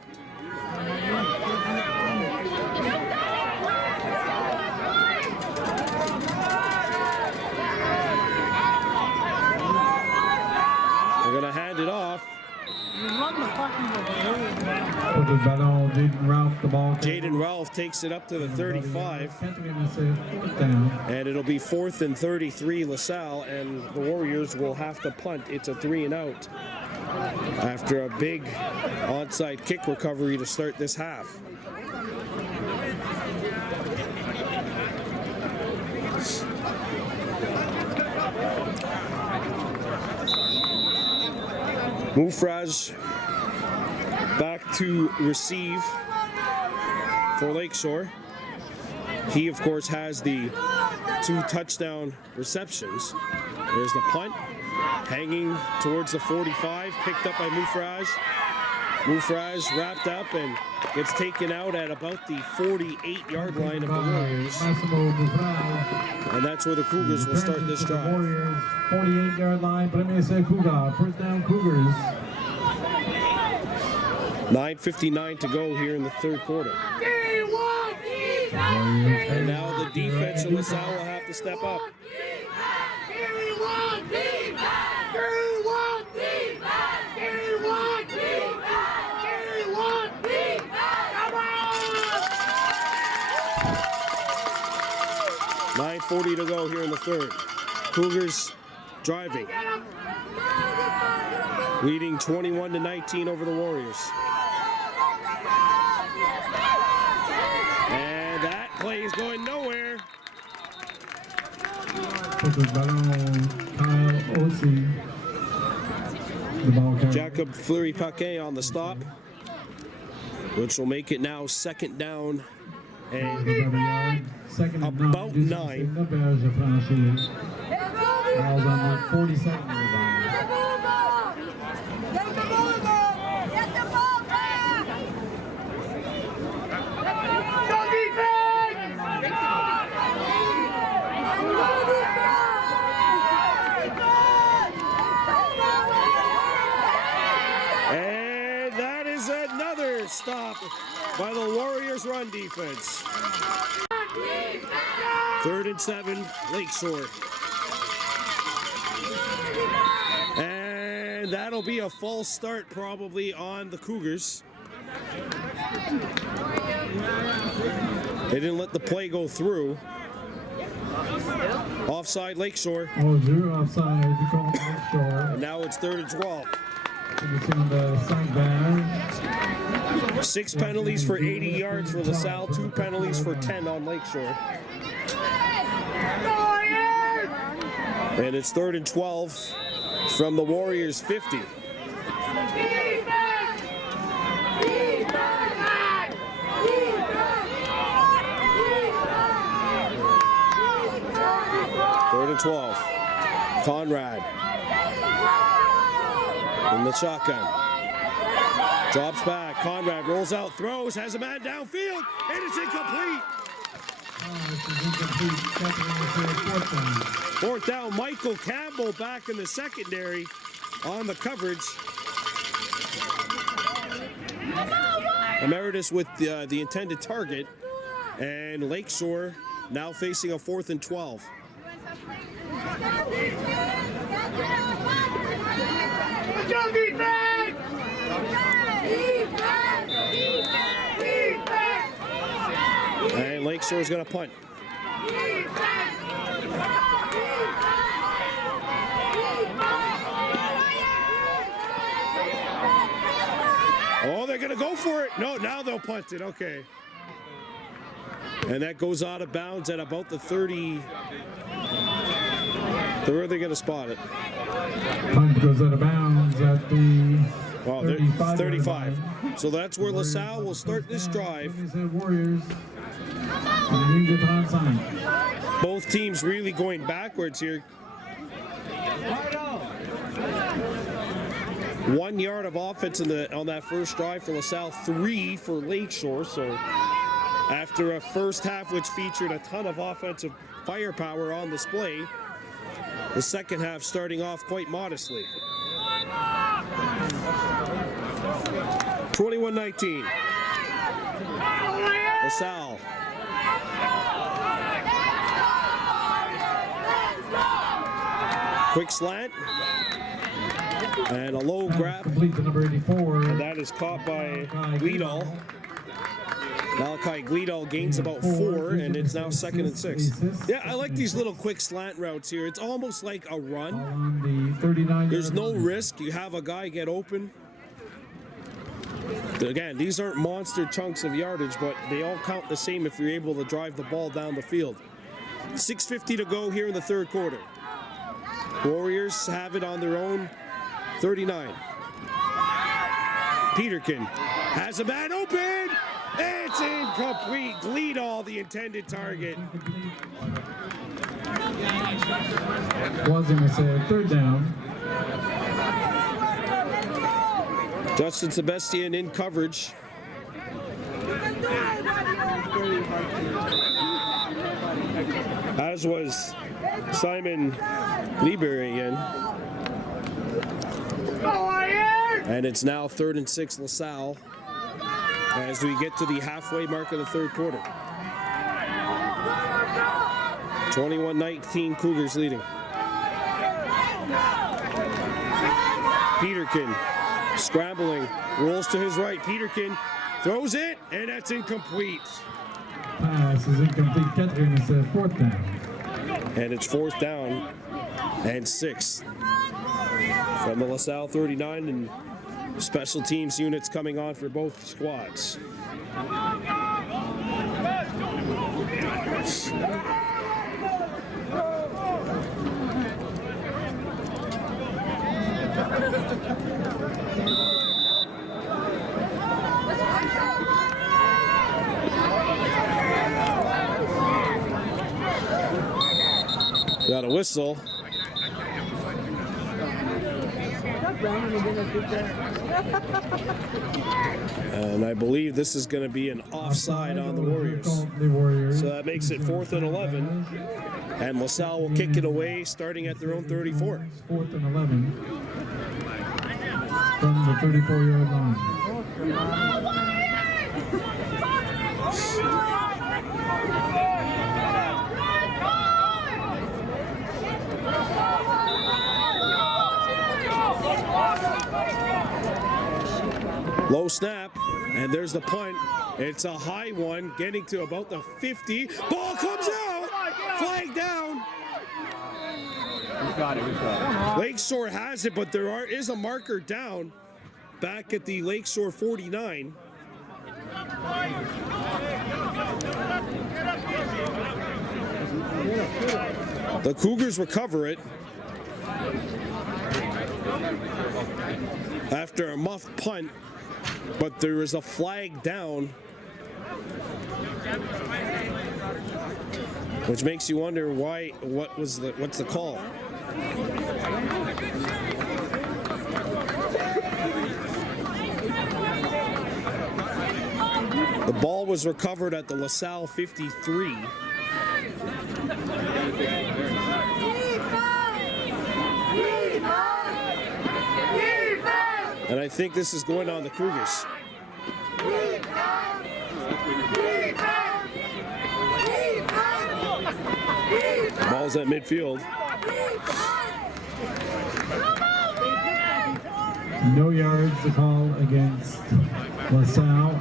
They're going to hand it off. Jaden Ralph takes it up to the 35. And it'll be 4th and 33 LaSalle, and the Warriors will have to punt. It's a 3-and-out after a big onside kick recovery to start this half. Mufraz back to receive for Lakeshore. He, of course, has the 2 touchdown receptions. There's the punt, hanging towards the 45, picked up by Mufraz. Mufraz wrapped up and gets taken out at about the 48-yard line of the Warriors. And that's where the Cougars will start this drive. Warriors, 48-yard line, but I'm going to say Cougar. First down, Cougars. 9:59 to go here in the 3rd quarter. And now the defense of LaSalle will have to step up. .40 to go here in the 3rd. Cougars driving, leading 21-19 over the Warriors. And that play is going nowhere. Jacob Fleury-Paquet on the stop, which will make it now 2nd down and about 9. And that is another stop by the Warriors' run defense. 3rd and 7, Lakeshore. And that'll be a false start probably on the Cougars. They didn't let the play go through. Offside Lakeshore. Oh, 0 offside. Lakeshore. And now it's 3rd and 12. 6 penalties for 80 yards for LaSalle, 2 penalties for 10 on Lakeshore. And it's 3rd and 12 from the Warriors' 50. Third and 12. Conrad in the shotgun. Drops back. Conrad rolls out, throws, has a man downfield, and it's incomplete. Fourth down, Michael Campbell back in the secondary on the coverage. Emeritus with the intended target, and Lakeshore now facing a 4th and 12. Lakeshore is going to punt. Oh, they're going to go for it. No, now they'll punt it. Okay. And that goes out of bounds at about the 30. Where are they going to spot it? Punt goes out of bounds at the 35. So that's where LaSalle will start this drive. Warriors. On sign. Both teams really going backwards here. 1 yard of offense on that first drive for LaSalle, 3 for Lakeshore. So after a first half which featured a ton of offensive firepower on display, the second half starting off quite modestly. 21-19. LaSalle. Quick slant. And a low grab. Complete to number 84. And that is caught by Gleedall. Malachi Gleedall gains about 4, and it's now 2nd and 6. Yeah, I like these little quick slant routes here. It's almost like a run. On the 39. There's no risk. You have a guy get open. Again, these aren't monster chunks of yardage, but they all count the same if you're able to drive the ball down the field. 6:50 to go here in the third quarter. Warriors have it on their own 39. Peterkin has a man open. It's incomplete. Gleedall, the intended target. Was going to say third down. Justin Sebastian in coverage. As was Simon Lieber again. And it's now 3rd and 6 LaSalle as we get to the halfway mark of the third quarter. 21-19 Cougars leading. Peterkin scrambling, rolls to his right. Peterkin throws it, and that's incomplete. Pass is incomplete. Catherine is 4th down. And it's 4th down and 6 from the LaSalle 39, and special teams units coming on for both squads. Got a whistle. And I believe this is going to be an offside on the Warriors. So that makes it 4th and 11. And LaSalle will kick it away starting at their own 34. 4th and 11. From the 34-yard line. Low snap, and there's the punt. It's a high one, getting to about the 50. Ball comes out! Flag down! We've got it. Lakeshore has it, but there is a marker down back at the Lakeshore 49. The Cougars recover it after a muffed punt, but there is a flag down, which makes you wonder what's the call? The ball was recovered at the LaSalle 53. And I think this is going on the Cougars. Ball's at midfield. No yards to call against LaSalle.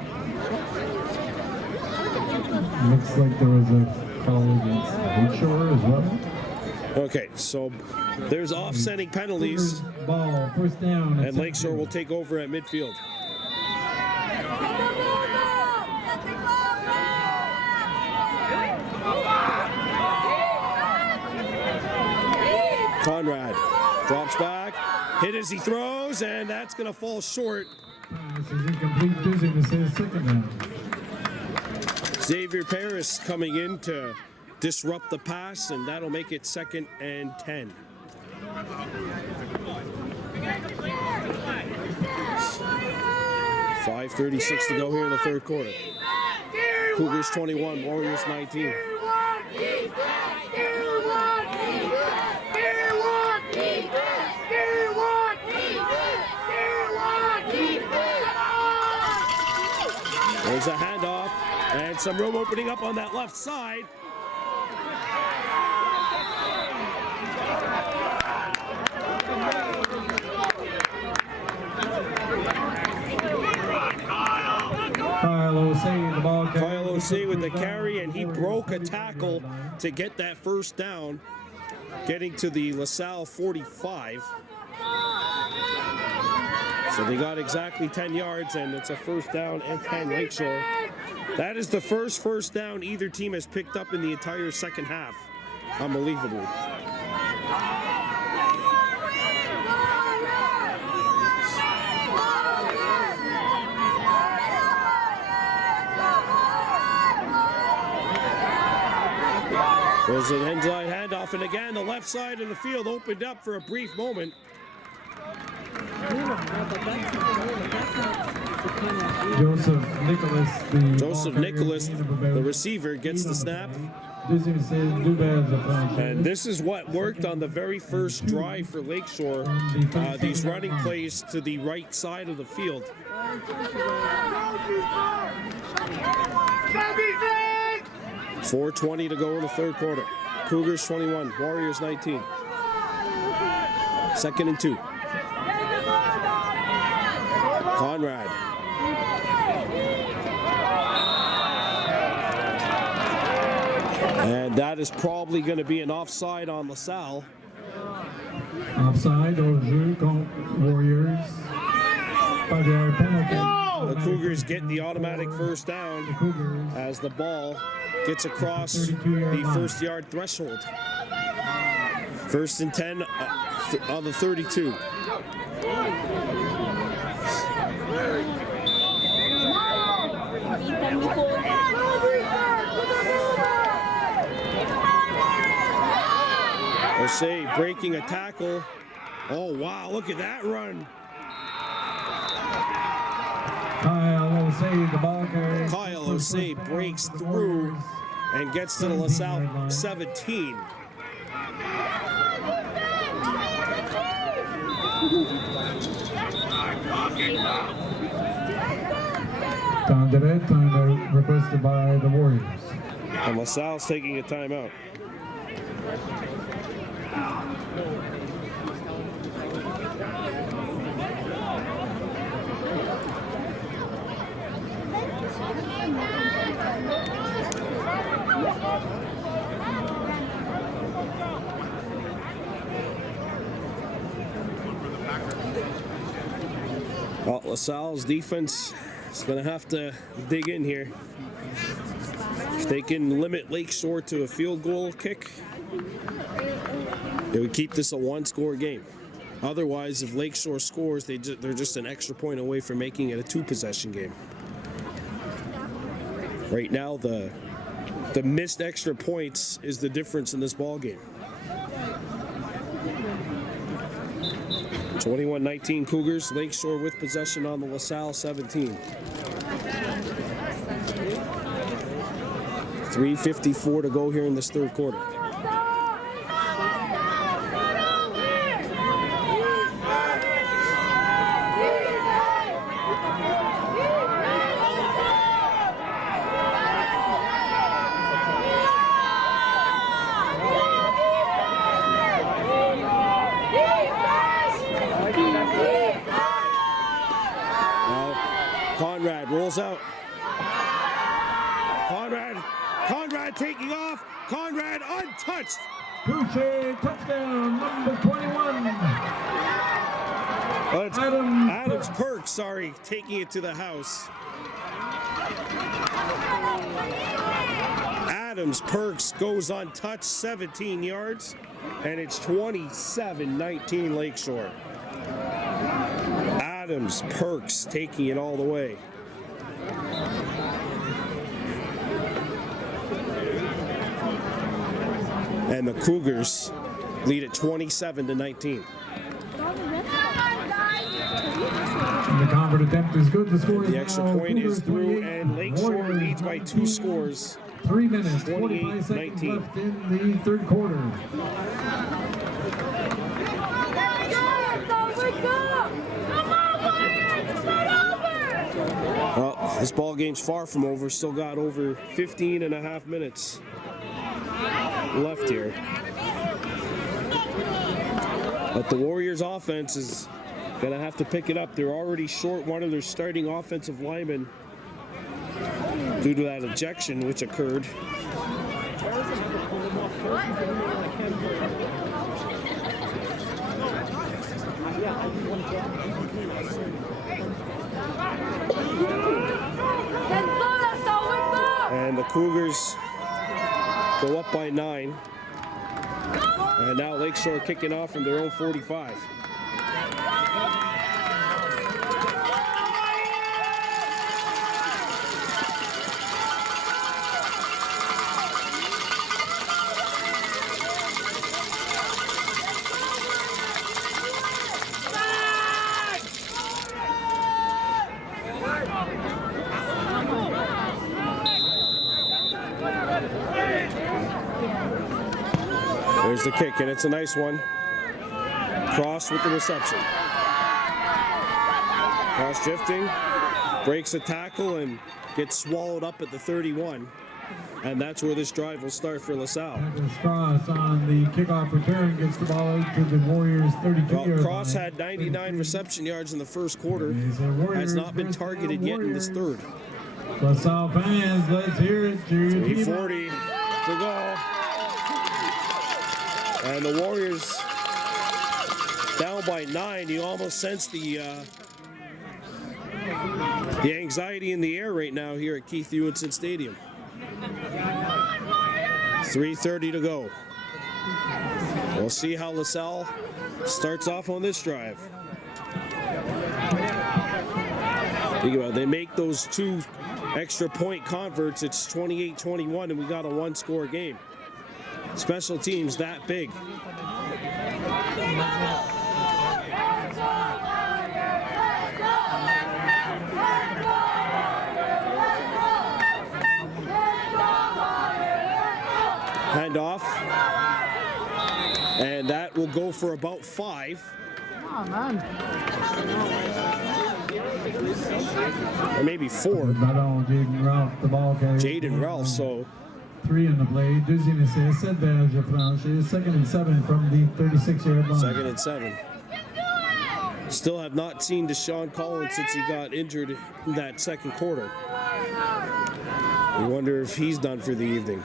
Looks like there was a call against Lakeshore as well. Okay, so there's offsetting penalties, Cougars ball, first down. and Lakeshore will take over at midfield. Conrad drops back, hit as he throws, and that's going to fall short. This is incomplete. Dizziness is second down. Xavier Paris coming in to disrupt the pass, and that'll make it 2nd and 10. .5:36 to go here in the third quarter. Cougars 21, Warriors 19. There's a handoff and some room opening up on that left side. Kyle Osei with the carry, and he broke a tackle to get that first down, getting to the LaSalle 45. So they got exactly 10 yards, and it's a first down and 10 Lakeshore. That is the first down either team has picked up in the entire second half. Unbelievable. There's an end-line handoff, and again, the left side of the field opened up for a brief moment. Joseph Nicholas, the receiver, gets the snap. And this is what worked on the very first drive for Lakeshore, these running plays to the right side of the field. .420 to go in the third quarter. Cougars 21, Warriors 19. 2nd and 2. Conrad. And that is probably going to be an offside on LaSalle. Offside, Warriors. 5-yard penalty. The Cougars get the automatic first down as the ball gets across the first-yard threshold. 1st and 10 on the 32. Osei breaking a tackle. Oh, wow, look at that run. Kyle Osei breaks through and gets to the LaSalle 17. Time requested by the Warriors. And LaSalle's taking a timeout. Well, LaSalle's defense is going to have to dig in here. If they can limit Lakeshore to a field goal kick, it would keep this a one-score game. Otherwise, if Lakeshore scores, they're just an extra point away from making it a two-possession game. Right now, the missed extra points is the difference in this ball game. 21-19 Cougars, Lakeshore with possession on the LaSalle 17. 3:54 to go here in this third quarter. Conrad rolls out. Conrad Conrad taking off. Conrad untouched. Boucher, touchdown, number 21. Adams Perks, sorry, taking it to the house. Adams Perks goes untouched, 17 yards, and it's 27-19 Lakeshore. Adams Perks taking it all the way. And the Cougars lead at 27-19. The convert attempt is good. The score The extra point is through, and Lakeshore leads by 2 scores. 3 minutes, 45 seconds left in the third quarter. Well, this ball game's far from over. Still got over 15 and a half minutes left here. But the Warriors offense is gonna have to pick it up. They're already short one of their starting offensive linemen due to that ejection which occurred. And the Cougars go up by 9. And now Lakeshore kicking off from their own 45. There's the kick, and it's a nice one. Cross with the reception. Cross drifting, breaks a tackle, and gets swallowed up at the 31. And that's where this drive will start for LaSalle. Cross on the kickoff return gets the ball out to the Warriors 32-yard line. Cross had 99 reception yards in the first quarter. Has not been targeted yet in this third. LaSalle fans, let's hear it. 3:40 to go. And the Warriors down by 9. You almost sense the anxiety in the air right now here at Keith Ewenson Stadium. 3:30 to go. We'll see how LaSalle starts off on this drive. Think about it, they make those 2 extra point converts, it's 28-21, and we got a 1-score game. Special teams that big. Handoff. And that will go for about 5. Come on, man. Or maybe 4. Jaden Ralph, the ball carrier. Jaden Ralph, so 3 in the play. Deuxième essai, 7 verges de franchise. 2nd and 7 from the 36-yard line. 2nd and 7. Still have not seen Deshaun Collins since he got injured in that second quarter. We wonder if he's done for the evening.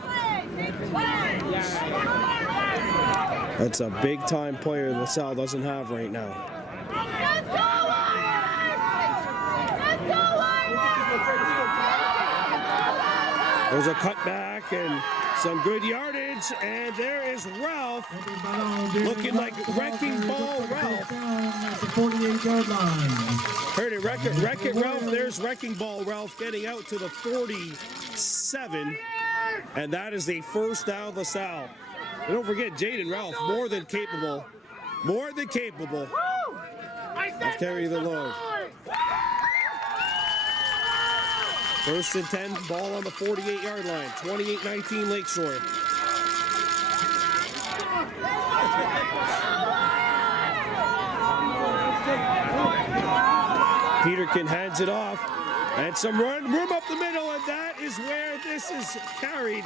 That's a big-time player LaSalle doesn't have right now. There's a cutback and some good yardage, and there is Ralph, looking like Wrecking Ball Ralph. At the 48-yard line. Heard it, Wreck It Ralph. There's Wrecking Ball Ralph getting out to the 47, and that is the first down LaSalle. And don't forget, Jaden Ralph, more than capable of carrying the load. 1st and 10, ball on the 48-yard line. 28-19 Lakeshore. Peterkin hands it off, and some room up the middle, and that is where this is carried.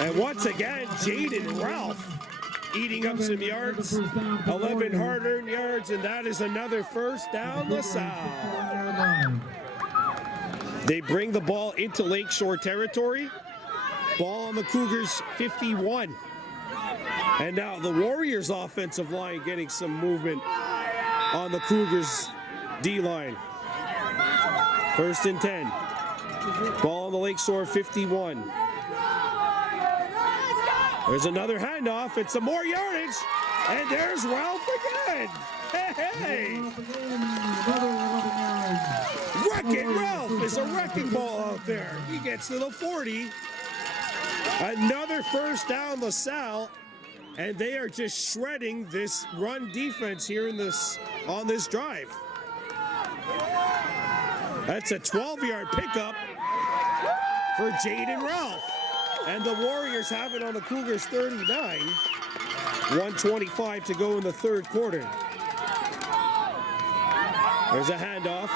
And once again, Jaden Ralph eating up some yards, 11 hard-earned yards, and that is another first down LaSalle. They bring the ball into Lakeshore territory. Ball on the Cougars 51. And now the Warriors offensive line getting some movement on the Cougars D-line. 1st and 10. Ball on the Lakeshore 51. There's another handoff and some more yardage. And there's Ralph again. Hey! Wrecking Ralph is a wrecking ball out there. He gets to the 40. Another first down, LaSalle. And they are just shredding this run defense here in this on this drive. That's a 12-yard pickup for Jaden Ralph. And the Warriors have it on the Cougars 39. 1:25 to go in the third quarter. There's a handoff.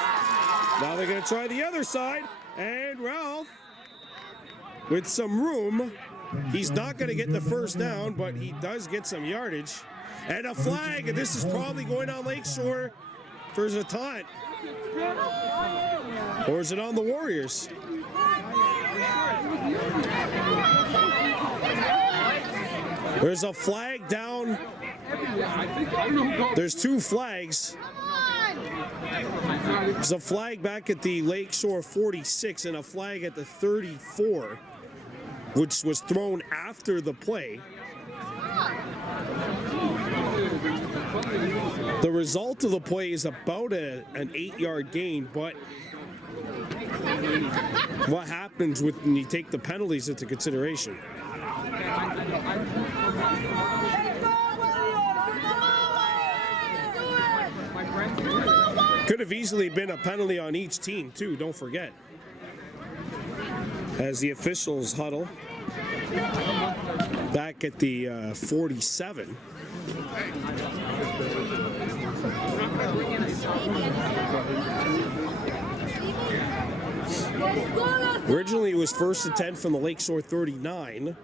Now they're going to try the other side. And Ralph, with some room, he's not going to get the first down, but he does get some yardage. And a flag, and this is probably going on Lakeshore for a taunt. Or is it on the Warriors? There's a flag down. There's 2 flags. There's a flag back at the Lakeshore 46 and a flag at the 34, which was thrown after the play. The result of the play is about an 8-yard gain, but what happens when you take the penalties into consideration? Could have easily been a penalty on each team, too, don't forget. As the officials huddle back at the 47. Originally, it was 1st and 10 from the Lakeshore 39.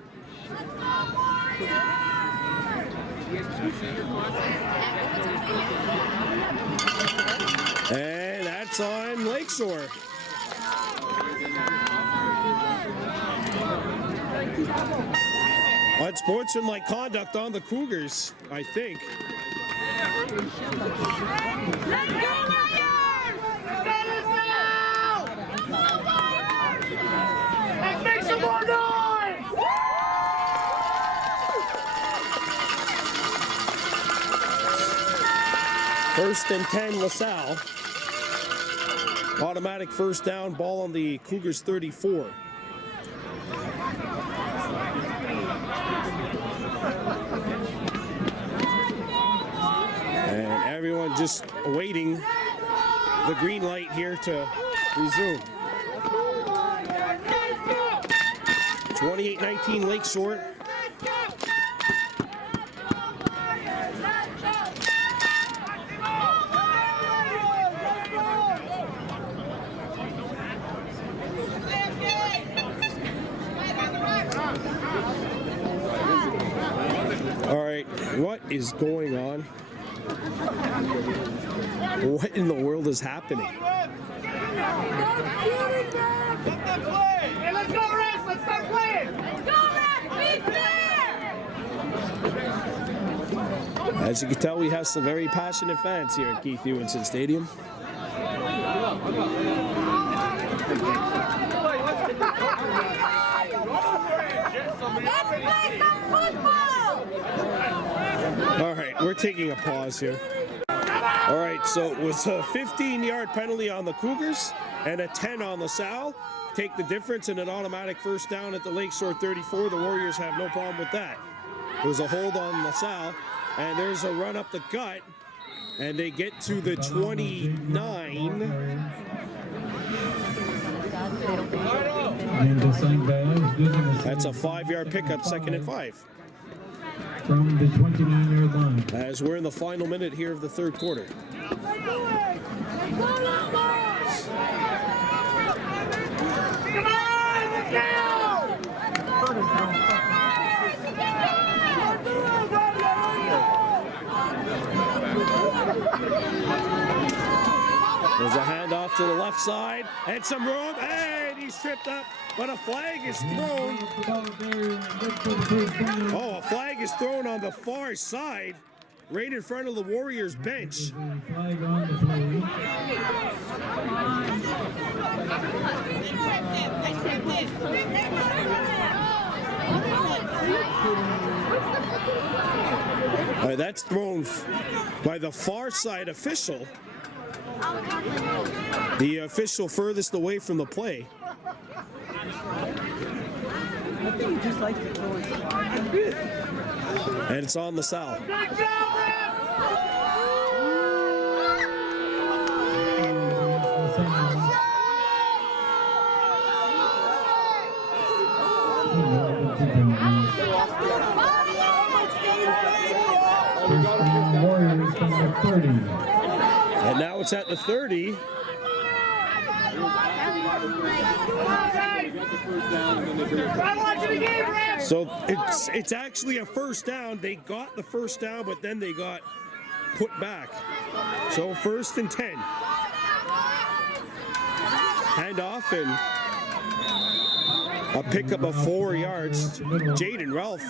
And that's on Lakeshore. Unsportsmanlike conduct on the Cougars, I think. Let's go, Warriors! Let's make some more noise! 1st and 10, LaSalle. Automatic first down, ball on the Cougars 34. And everyone just awaiting the green light here to resume. 28-19 Lakeshore. All right, what is going on? What in the world is happening? Hey, let's go, Rex! Let's start playing! Let's go, Rex! Be fair! As you can tell, we have some very passionate fans here at Keith Ewenson Stadium. Let's play some football! All right, we're taking a pause here. All right, so it was a 15-yard penalty on the Cougars and a 10 on LaSalle. Take the difference in an automatic first down at the Lakeshore 34. The Warriors have no problem with that. There's a hold on LaSalle, and there's a run up the gut, and they get to the 29. That's a 5-yard pickup, 2nd and 5. From the 29-yard line. As we're in the final minute here of the third quarter. There's a handoff to the left side, and some room, and he's tripped up, but a flag is thrown. Oh, a flag is thrown on the far side, right in front of the Warriors bench. Flag on the play. All right, that's thrown by the far side official. The official furthest away from the play. I think he just likes to throw it. And it's on LaSalle. Warriors from the 30. And now it's at the 30. So it's actually a first down. They got the first down, but then they got put back. So 1st and 10. Hand off and a pickup of 4 yards. Jaden Ralph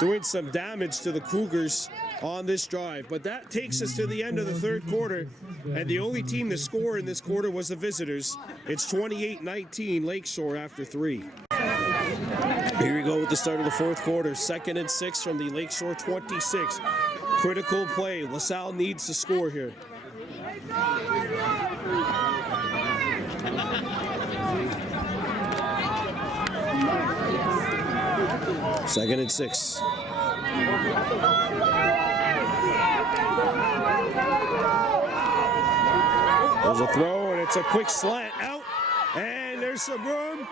doing some damage to the Cougars on this drive. But that takes us to the end of the 3rd quarter. And the only team to score in this quarter was the visitors. It's 28-19 Lakeshore after 3. Here we go with the start of the 4th quarter. 2nd and 6 from the Lakeshore 26. Critical play. LaSalle needs to score here. Second and 6. There's a throw, and it's a quick slant out, and there's some room,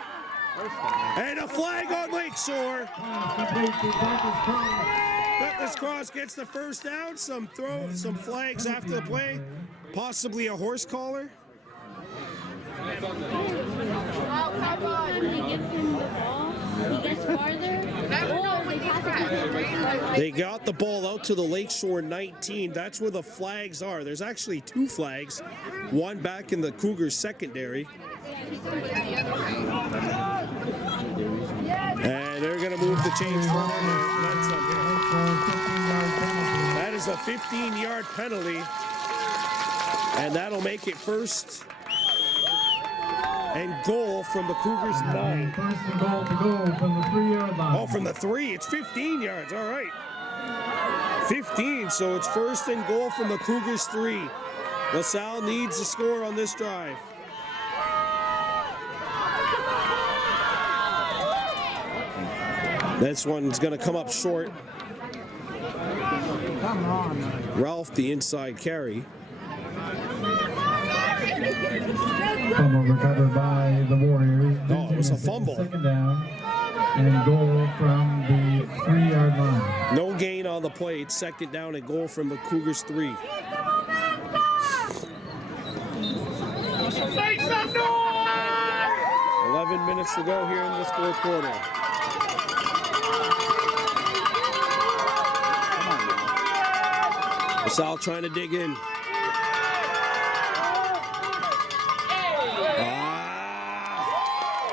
and a flag on Lakeshore. Douglas Cross gets the first down. Some flags after the play, possibly a horse collar. They got the ball out to the Lakeshore 19. That's where the flags are. There's actually 2 flags, one back in the Cougars secondary. And they're going to move the chains forward. That is a 15-yard penalty. And that'll make it 1st and goal from the Cougars 9. 1st and goal to go from the 3-yard line. Oh, from the 3, it's 15 yards. All right. 15, so it's 1st and goal from the Cougars 3. LaSalle needs to score on this drive. This one's going to come up short. Come on. Ralph, the inside carry. Fumble recovered by the Warriors. Oh, it was a fumble. 2nd down and goal from the 3-yard line. No gain on the play. It's 2nd down and goal from the Cougars 3. Make some noise! 11 minutes to go here in this 4th quarter. LaSalle trying to dig in.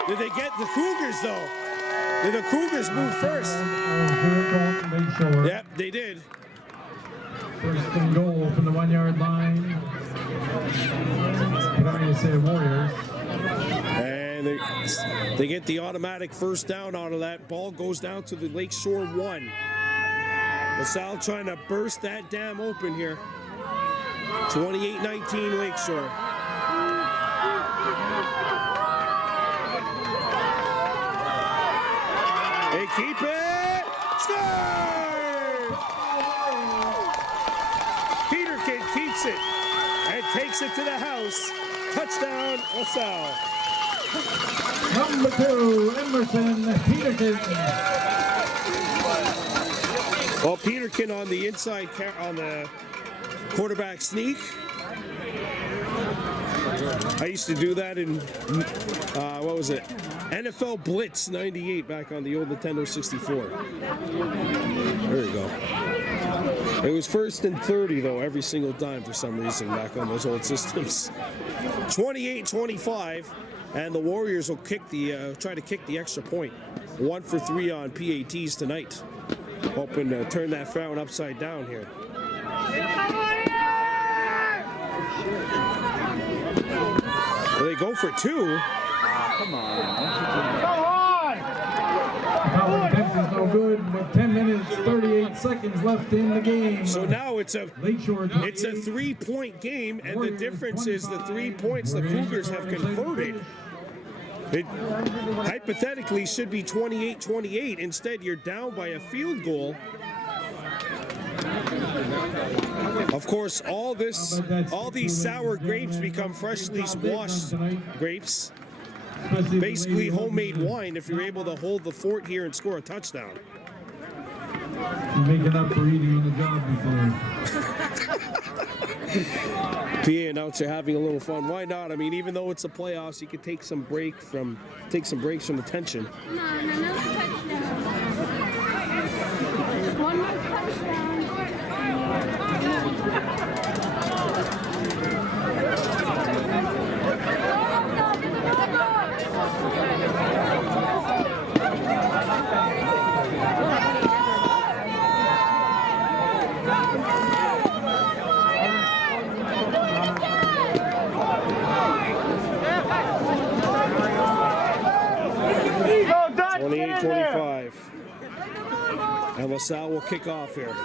Did they get the Cougars, though? Did the Cougars move first? Yep, they did. 1st and goal from the 1-yard line. What do you say, Warriors? And they get the automatic first down out of that. Ball goes down to the Lakeshore 1. LaSalle trying to burst that dam open here. 28-19 Lakeshore. They keep it. Score! Peterkin keeps it and takes it to the house. Touchdown, LaSalle. Number 2, Emerson Peterkin. Well, Peterkin on the inside, on the quarterback sneak. I used to do that in, what was it? NFL Blitz 98 back on the old Nintendo 64. There you go. It was 1st and 30, though, every single time for some reason back on those old systems. 28-25. and the Warriors will kick the try to kick the extra point. 1 for 3 on PATs tonight. Hoping to turn that frown upside down here. Well, they go for 2. Come on. Power intention's no good, but 10 minutes, 38 seconds left in the game. So now it's a Lakeshore 3-point game, and the difference is the 3 points the Cougars have converted. It hypothetically should be 28-28. Instead, you're down by a field goal. Of course, all these sour grapes become freshly squashed grapes. Basically homemade wine if you're able to hold the fort here and score a touchdown. Making up for eating on the job before. PA announcer having a little fun. Why not? I mean, even though it's the playoffs, you could take some breaks from the tension. No touchdown. One more touchdown. Go, Dutch! 28-25. And LaSalle will kick off here.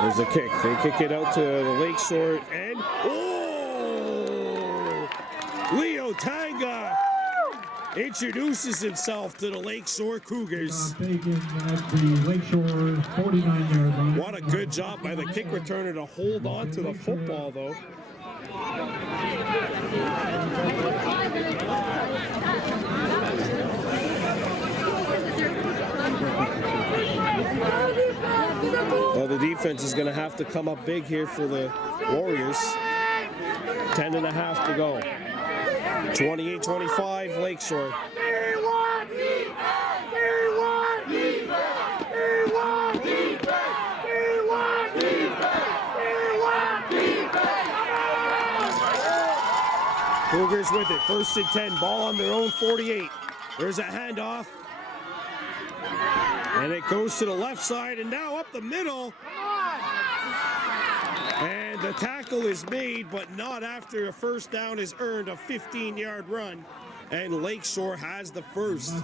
There's a kick. They kick it out to the Lakeshore, and Leo Tanga introduces himself to the Lakeshore Cougars. Taken at the Lakeshore 49-yard line. What a good job by the kick returner to hold on to the football, though. Well, the defense is going to have to come up big here for the Warriors. 10.5 to go. 28-25, Lakeshore. Cougars with it. 1st and 10. Ball on their own 48. There's a handoff. And it goes to the left side and now up the middle. And the tackle is made, but not after a first down is earned, a 15-yard run. And Lakeshore has the first.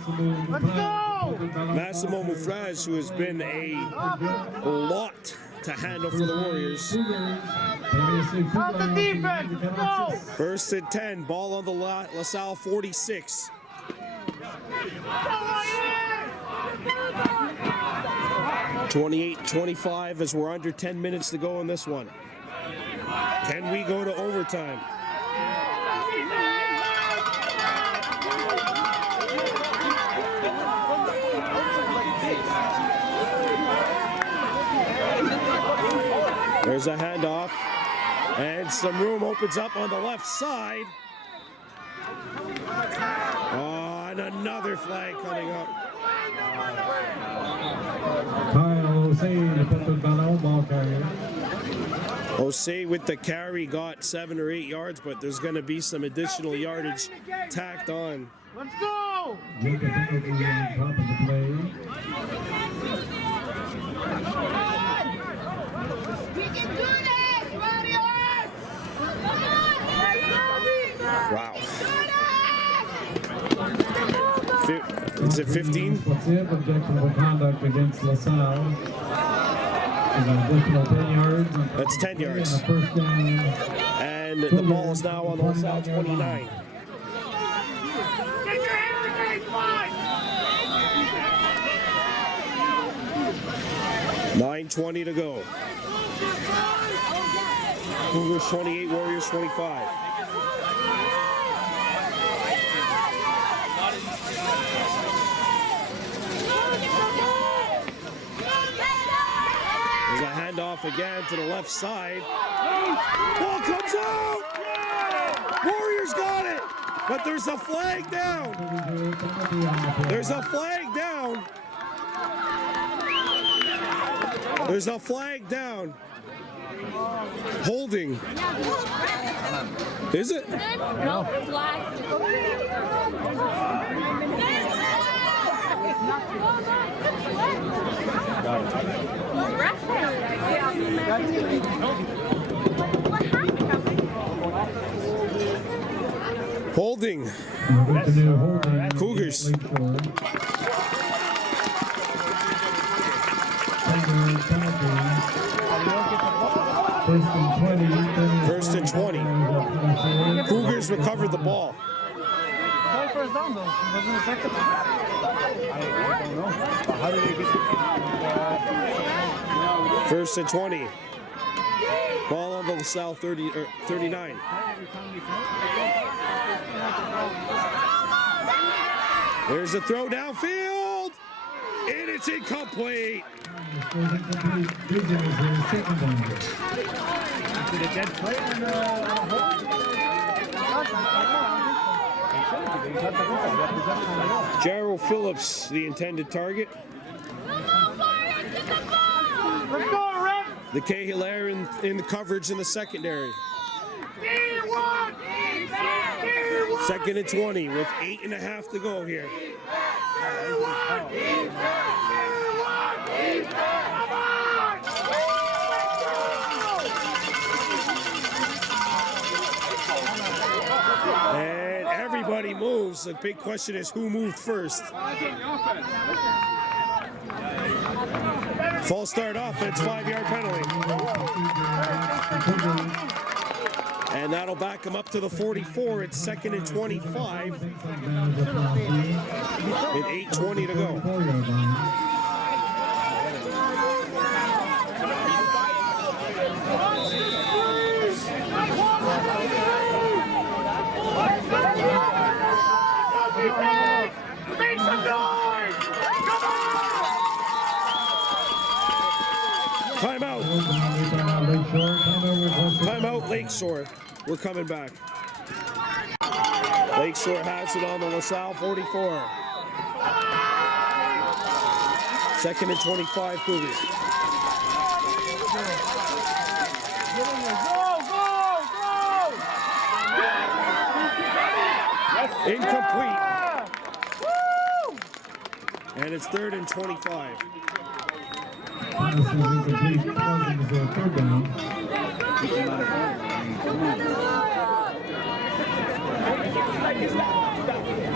Let's go! Massimo Mufraz, who has been a lot to handle for the Warriors. How's the defense? Let's go! 1st and 10, ball on the LaSalle 46. 28-25 as we're under 10 minutes to go in this one. Can we go to overtime? There's a handoff, and some room opens up on the left side. Oh, and another flag coming up. Kyle Osei put the ball carrier. Osei with the carry got 7 or 8 yards, but there's going to be some additional yardage tacked on. Let's go! Jacob Nicholson on top of the play. Wow. Is it 15? That's it. Objectionable conduct against LaSalle. An additional 10 yards. That's 10 yards. And a first down. And the ball is now on the LaSalle 29. $9:20 to go. Cougars 28, Warriors 25. There's a handoff again to the left side. Ball comes out! Warriors got it! But there's a flag down. There's a flag down. There's a flag down. Holding. Is it? No, flag. Holding. Cougars. First and 20. Cougars recovered the ball. First down though. Wasn't the second? I don't know. How did they get? First and 20. Ball on the LaSalle 39. There's a throw downfield, and it's incomplete. Gerald Phillips, the intended target. Let's go, Rick! The Cahill in the coverage in the secondary. Second and 20 with 8.5 to go here. And everybody moves. The big question is who moved first. False start offense, 5-yard penalty. And that'll back him up to the 44. It's second and 25. With 8:20 to go. Make some noise! Come on! Timeout. Timeout, Lakeshore. We're coming back. Lakeshore has it on the LaSalle 44. Second and 25, Cougars. Incomplete. And it's third and 25.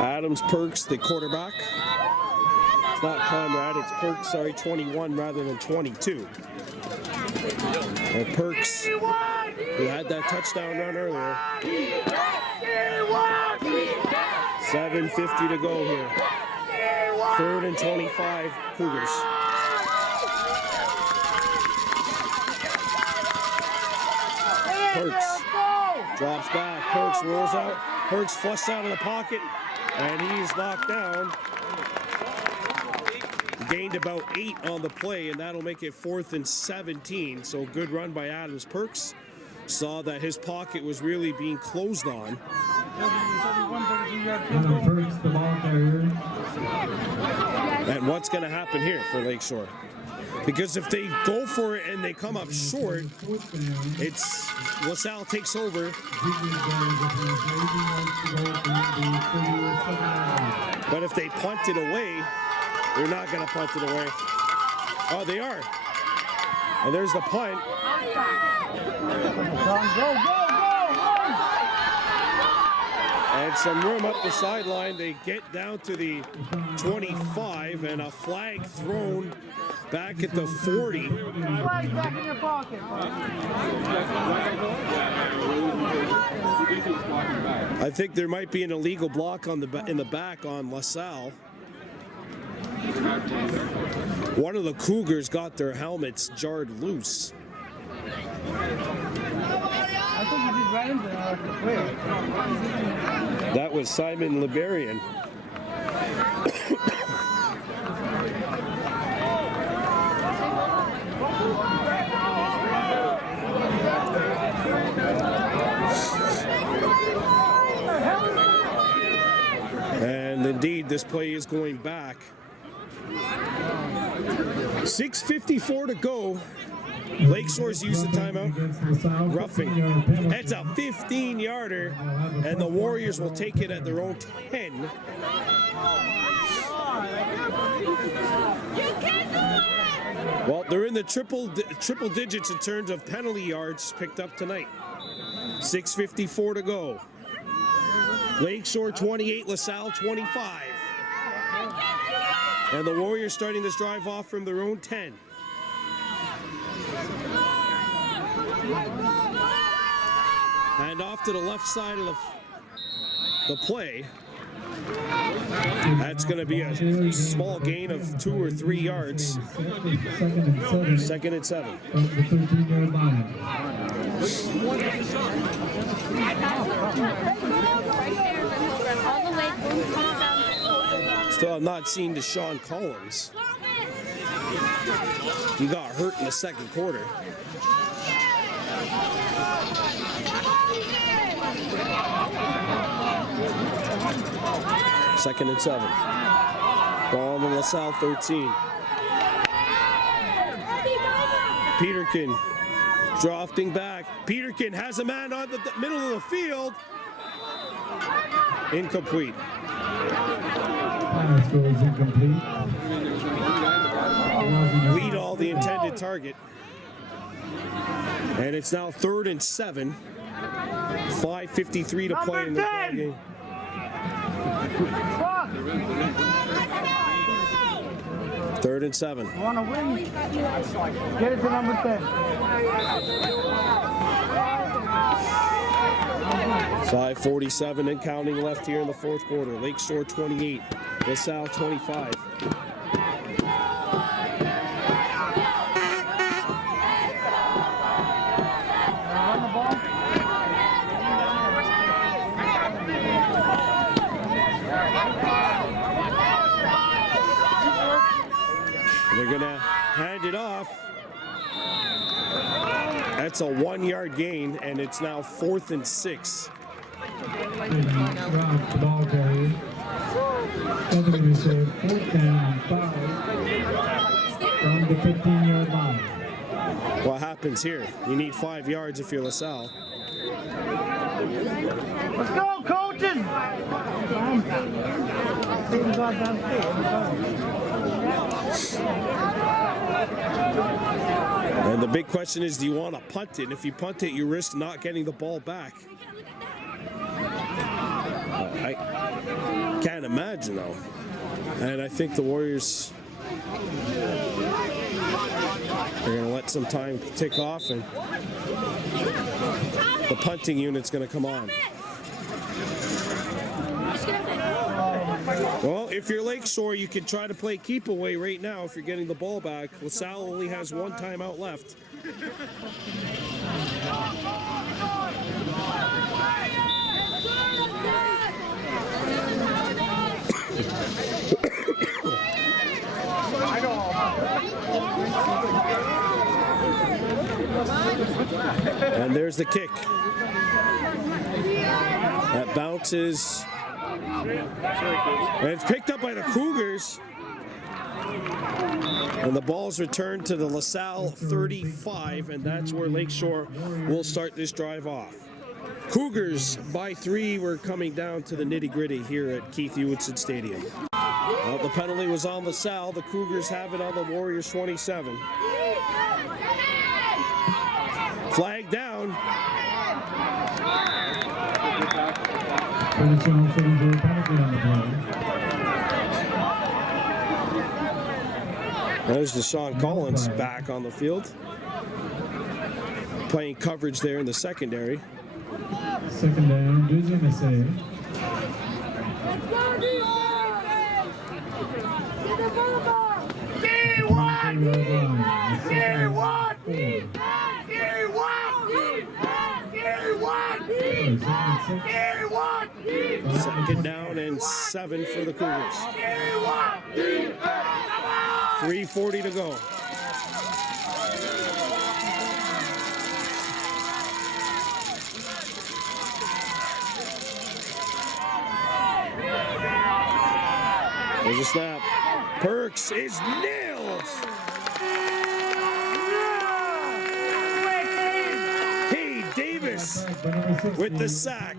Adams Perks, the quarterback. It's not Conrad, it's Perks, sorry, 21 rather than 22. And Perks, who had that touchdown run earlier. 7:50 to go here. Third and 25, Cougars. Perks drops back. Perks rolls out. Perks flushed out of the pocket, and he's knocked down. Gained about 8 on the play, and that'll make it 4th and 17. So good run by Adams Perks. Saw that his pocket was really being closed on. And what's going to happen here for Lakeshore? Because if they go for it and they come up short, it's LaSalle takes over. But if they punt it away, they're not going to punt it away. Oh, they are. And there's the punt. And some room up the sideline. They get down to the 25 and a flag thrown back at the 40. Flag back in your pocket. I think there might be an illegal block on in the back on LaSalle. One of the Cougars got their helmets jarred loose. I think he just ran into the player. That was Simon Liberian. Indeed, this play is going back. 6:54 to go. Lakeshore's used the timeout. Roughing. That's a 15-yarder, and the Warriors will take it at their own 10. Well, they're in the triple digits in terms of penalty yards picked up tonight. 6:54 to go. Lakeshore 28, LaSalle 25. And the Warriors starting this drive off from their own 10. And off to the left side of the play. That's going to be a small gain of 2 or 3 yards. Second and 7. From the 13-yard line. Still have not seen Deshaun Collins. He got hurt in the second quarter. Second and 7. Ball on the LaSalle 13. Peterkin drafting back. Peterkin has a man on the middle of the field. Incomplete. Pass goes incomplete. Lead all the intended target. And it's now 3rd and 7. 5:53 to play in the ball game. Third and 7. You want to win? Get it to number 10. 5:47 and counting left here in the fourth quarter. Lakeshore 28, LaSalle 25. They're going to hand it off. That's a 1-yard gain, and it's now 4th and 6. Ball carrier. That's going to be saved. 4th and 5 from the 15-yard line. What happens here? You need 5 yards if you're LaSalle. Let's go, coaches! And the big question is, do you want to punt it? If you punt it, you risk not getting the ball back. I can't imagine, though. And I think the Warriors are going to let some time tick off, and the punting unit's going to come on. Well, if you're Lakeshore, you can try to play keep away right now if you're getting the ball back. LaSalle only has 1 timeout left. And there's the kick. That bounces. And it's picked up by the Cougars. And the ball's returned to the LaSalle 35, and that's where Lakeshore will start this drive off. Cougars by 3. We're coming down to the nitty-gritty here at Keith Hewitson Stadium. Well, the penalty was on LaSalle. The Cougars have it on the Warriors 27. Flag down. There's Deshaun Collins back on the field. Playing coverage there in the secondary. Second down, Midget is saved. Second down and 7 for the Cougars. 3:40 to go. There's a snap. Perks is nailed. Hey, Davis with the sack.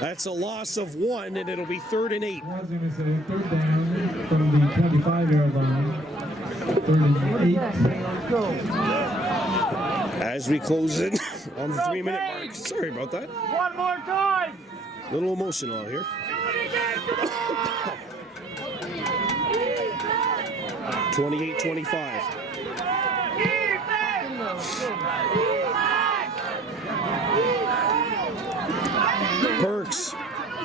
That's a loss of 1, and it'll be 3rd and 8. I was going to say 3rd down from the 25-yard line. 3rd and 8. As we close in on the 3-minute mark. Sorry about that. One more time. A little emotional out here. 28-25. Perks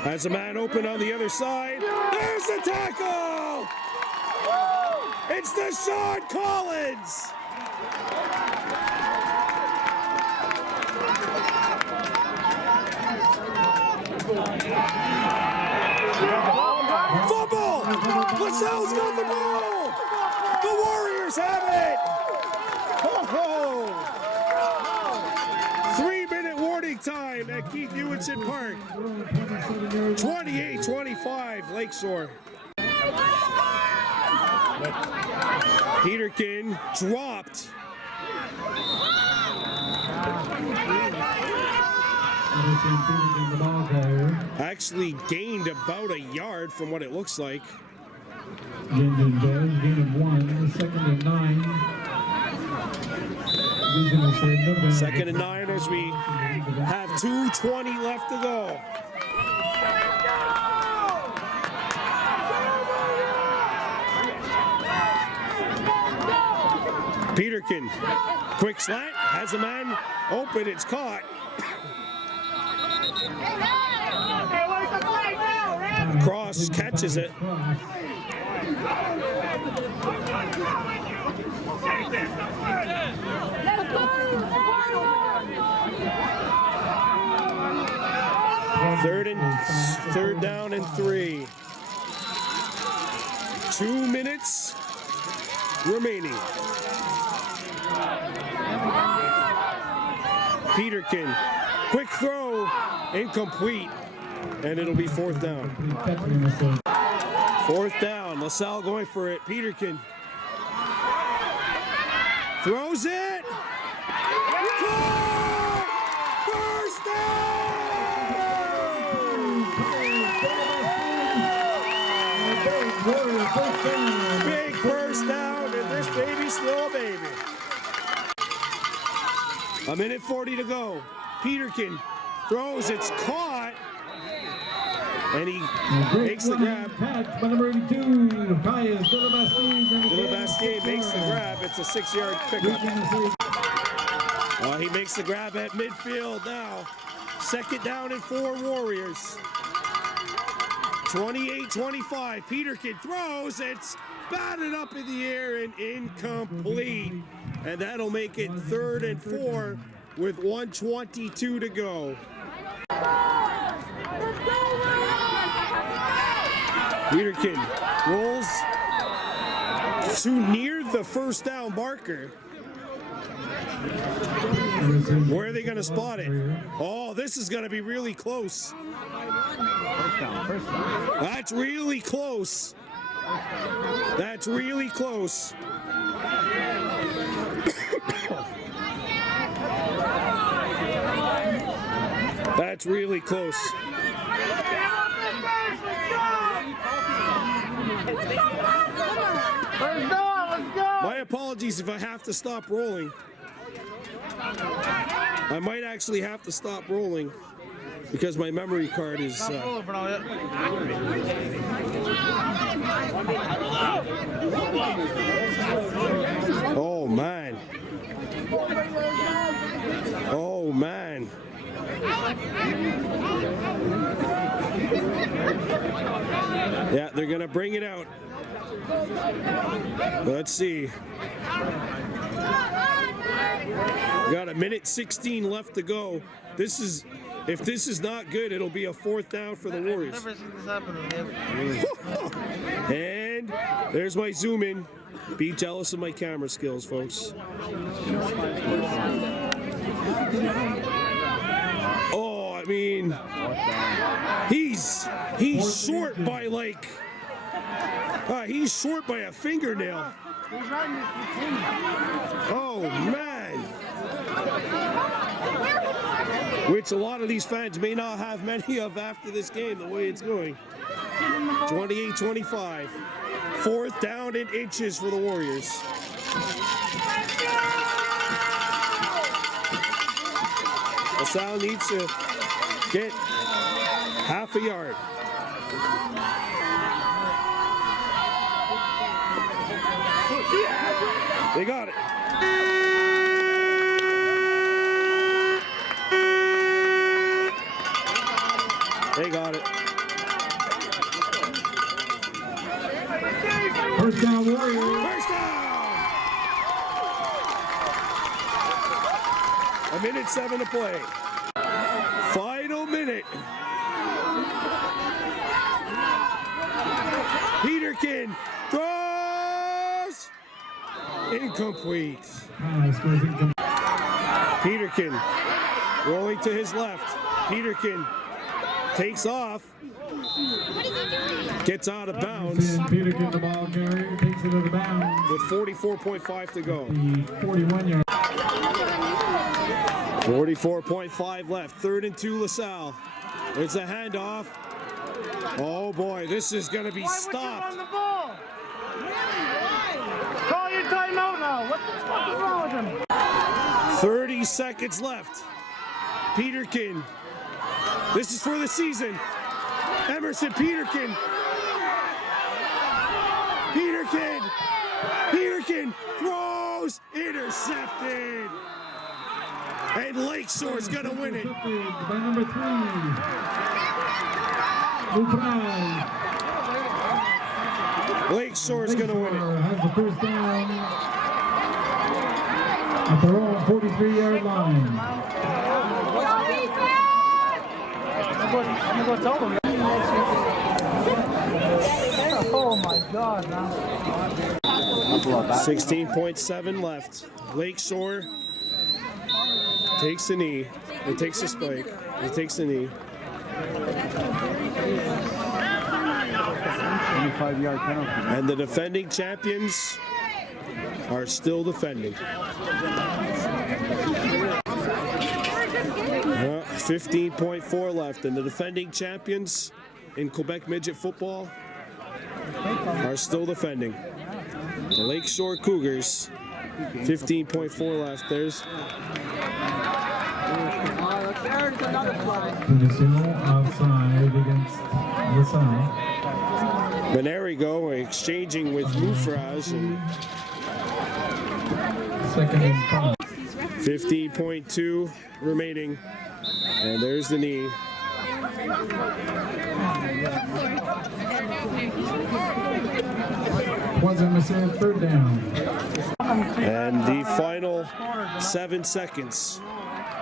has a man open on the other side. There's the tackle! It's Deshaun Collins! Fumble! LaSalle's got the ball! The Warriors have it! Ho-ho! 3-minute warning time at Keith Hewitson Park. 28-25, Lakeshore. Peterkin dropped. Actually gained about a yard from what it looks like. Gain of 1, 2nd and 9. 2nd and 9 as we have 2:20 left to go. Peterkin, quick slant, has a man open, it's caught. Cross catches it. Third down and 3. 2 minutes remaining. Peterkin, quick throw, incomplete, and it'll be 4th down. 4th down, LaSalle going for it. Peterkin throws it. Caught! First down! Big first down, and this baby's still a baby. 1:40 to go. Peterkin throws, it's caught, and he makes the grab. Catch by number 82, Delabasque makes the grab. It's a 6-yard pickup. He makes the grab at midfield now. 2nd down and 4 Warriors. 28-25. Peterkin throws. It's batted up in the air and incomplete. And that'll make it 3rd and 4 with 1:22 to go. Peterkin rolls too near the first down marker. Where are they going to spot it? Oh, this is going to be really close. First down. That's really close. That's really close. That's really close. My apologies if I have to stop rolling. I might actually have to stop rolling because my memory card is. Oh man. Oh man. Yeah, they're gonna bring it out. Let's see. Got 1:16 left to go. This is, if this is not good, it'll be a 4th down for the Warriors. I've never seen this happen. And there's my zoom in. Be jealous of my camera skills, folks. Oh, I mean, he's short by like He's short by a fingernail. He's riding his team. Oh, man. Which a lot of these fans may not have many of after this game, the way it's going. 28-25. 4th down and inches for the Warriors. LaSalle needs to get half a yard. They got it. They got it. First down, Warriors. First down! 1:07 to play. Final minute. Peterkin throws. Incomplete. Peterkin rolling to his left. Peterkin takes off. Gets out of bounds. Peterkin, the ball carrier, takes it out of bounds. With 44.5 to go. The 41-yard. 44.5 left. 3rd and 2 LaSalle. It's a handoff. Oh boy, this is going to be stopped. On the ball. Call your timeout now. What the fuck is wrong with him? 30 seconds left. Peterkin. This is for the season. Emerson Peterkin. Peterkin throws. Intercepted. And Lakeshore's going to win it. By number 3. Lupral. Lakeshore's going to win it. Has the first down at their own 43-yard line. You go tell them. Oh my God, man. 16.7 left. Lakeshore takes a knee. It takes a spike. It takes a knee. 25-yard penalty. And the defending champions are still defending. 15.4 left, and the defending champions in Quebec Midget football are still defending. The Lakeshore Cougars, 15.4 left. There's Outside against LaSalle. Manerigo exchanging with Mufraz. And 2nd and 5. 15.2 remaining. And there's the knee. Wasn't missing 3rd down. And the final 7 seconds.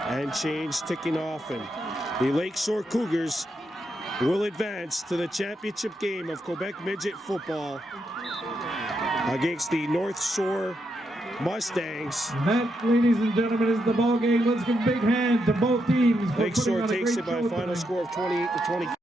And change ticking off. And the Lakeshore Cougars will advance to the championship game of Quebec Midget football against the North Shore Mustangs. And that, ladies and gentlemen, is the ball game. Let's give a big hand to both teams. Lakeshore takes it by a final score of 28-20.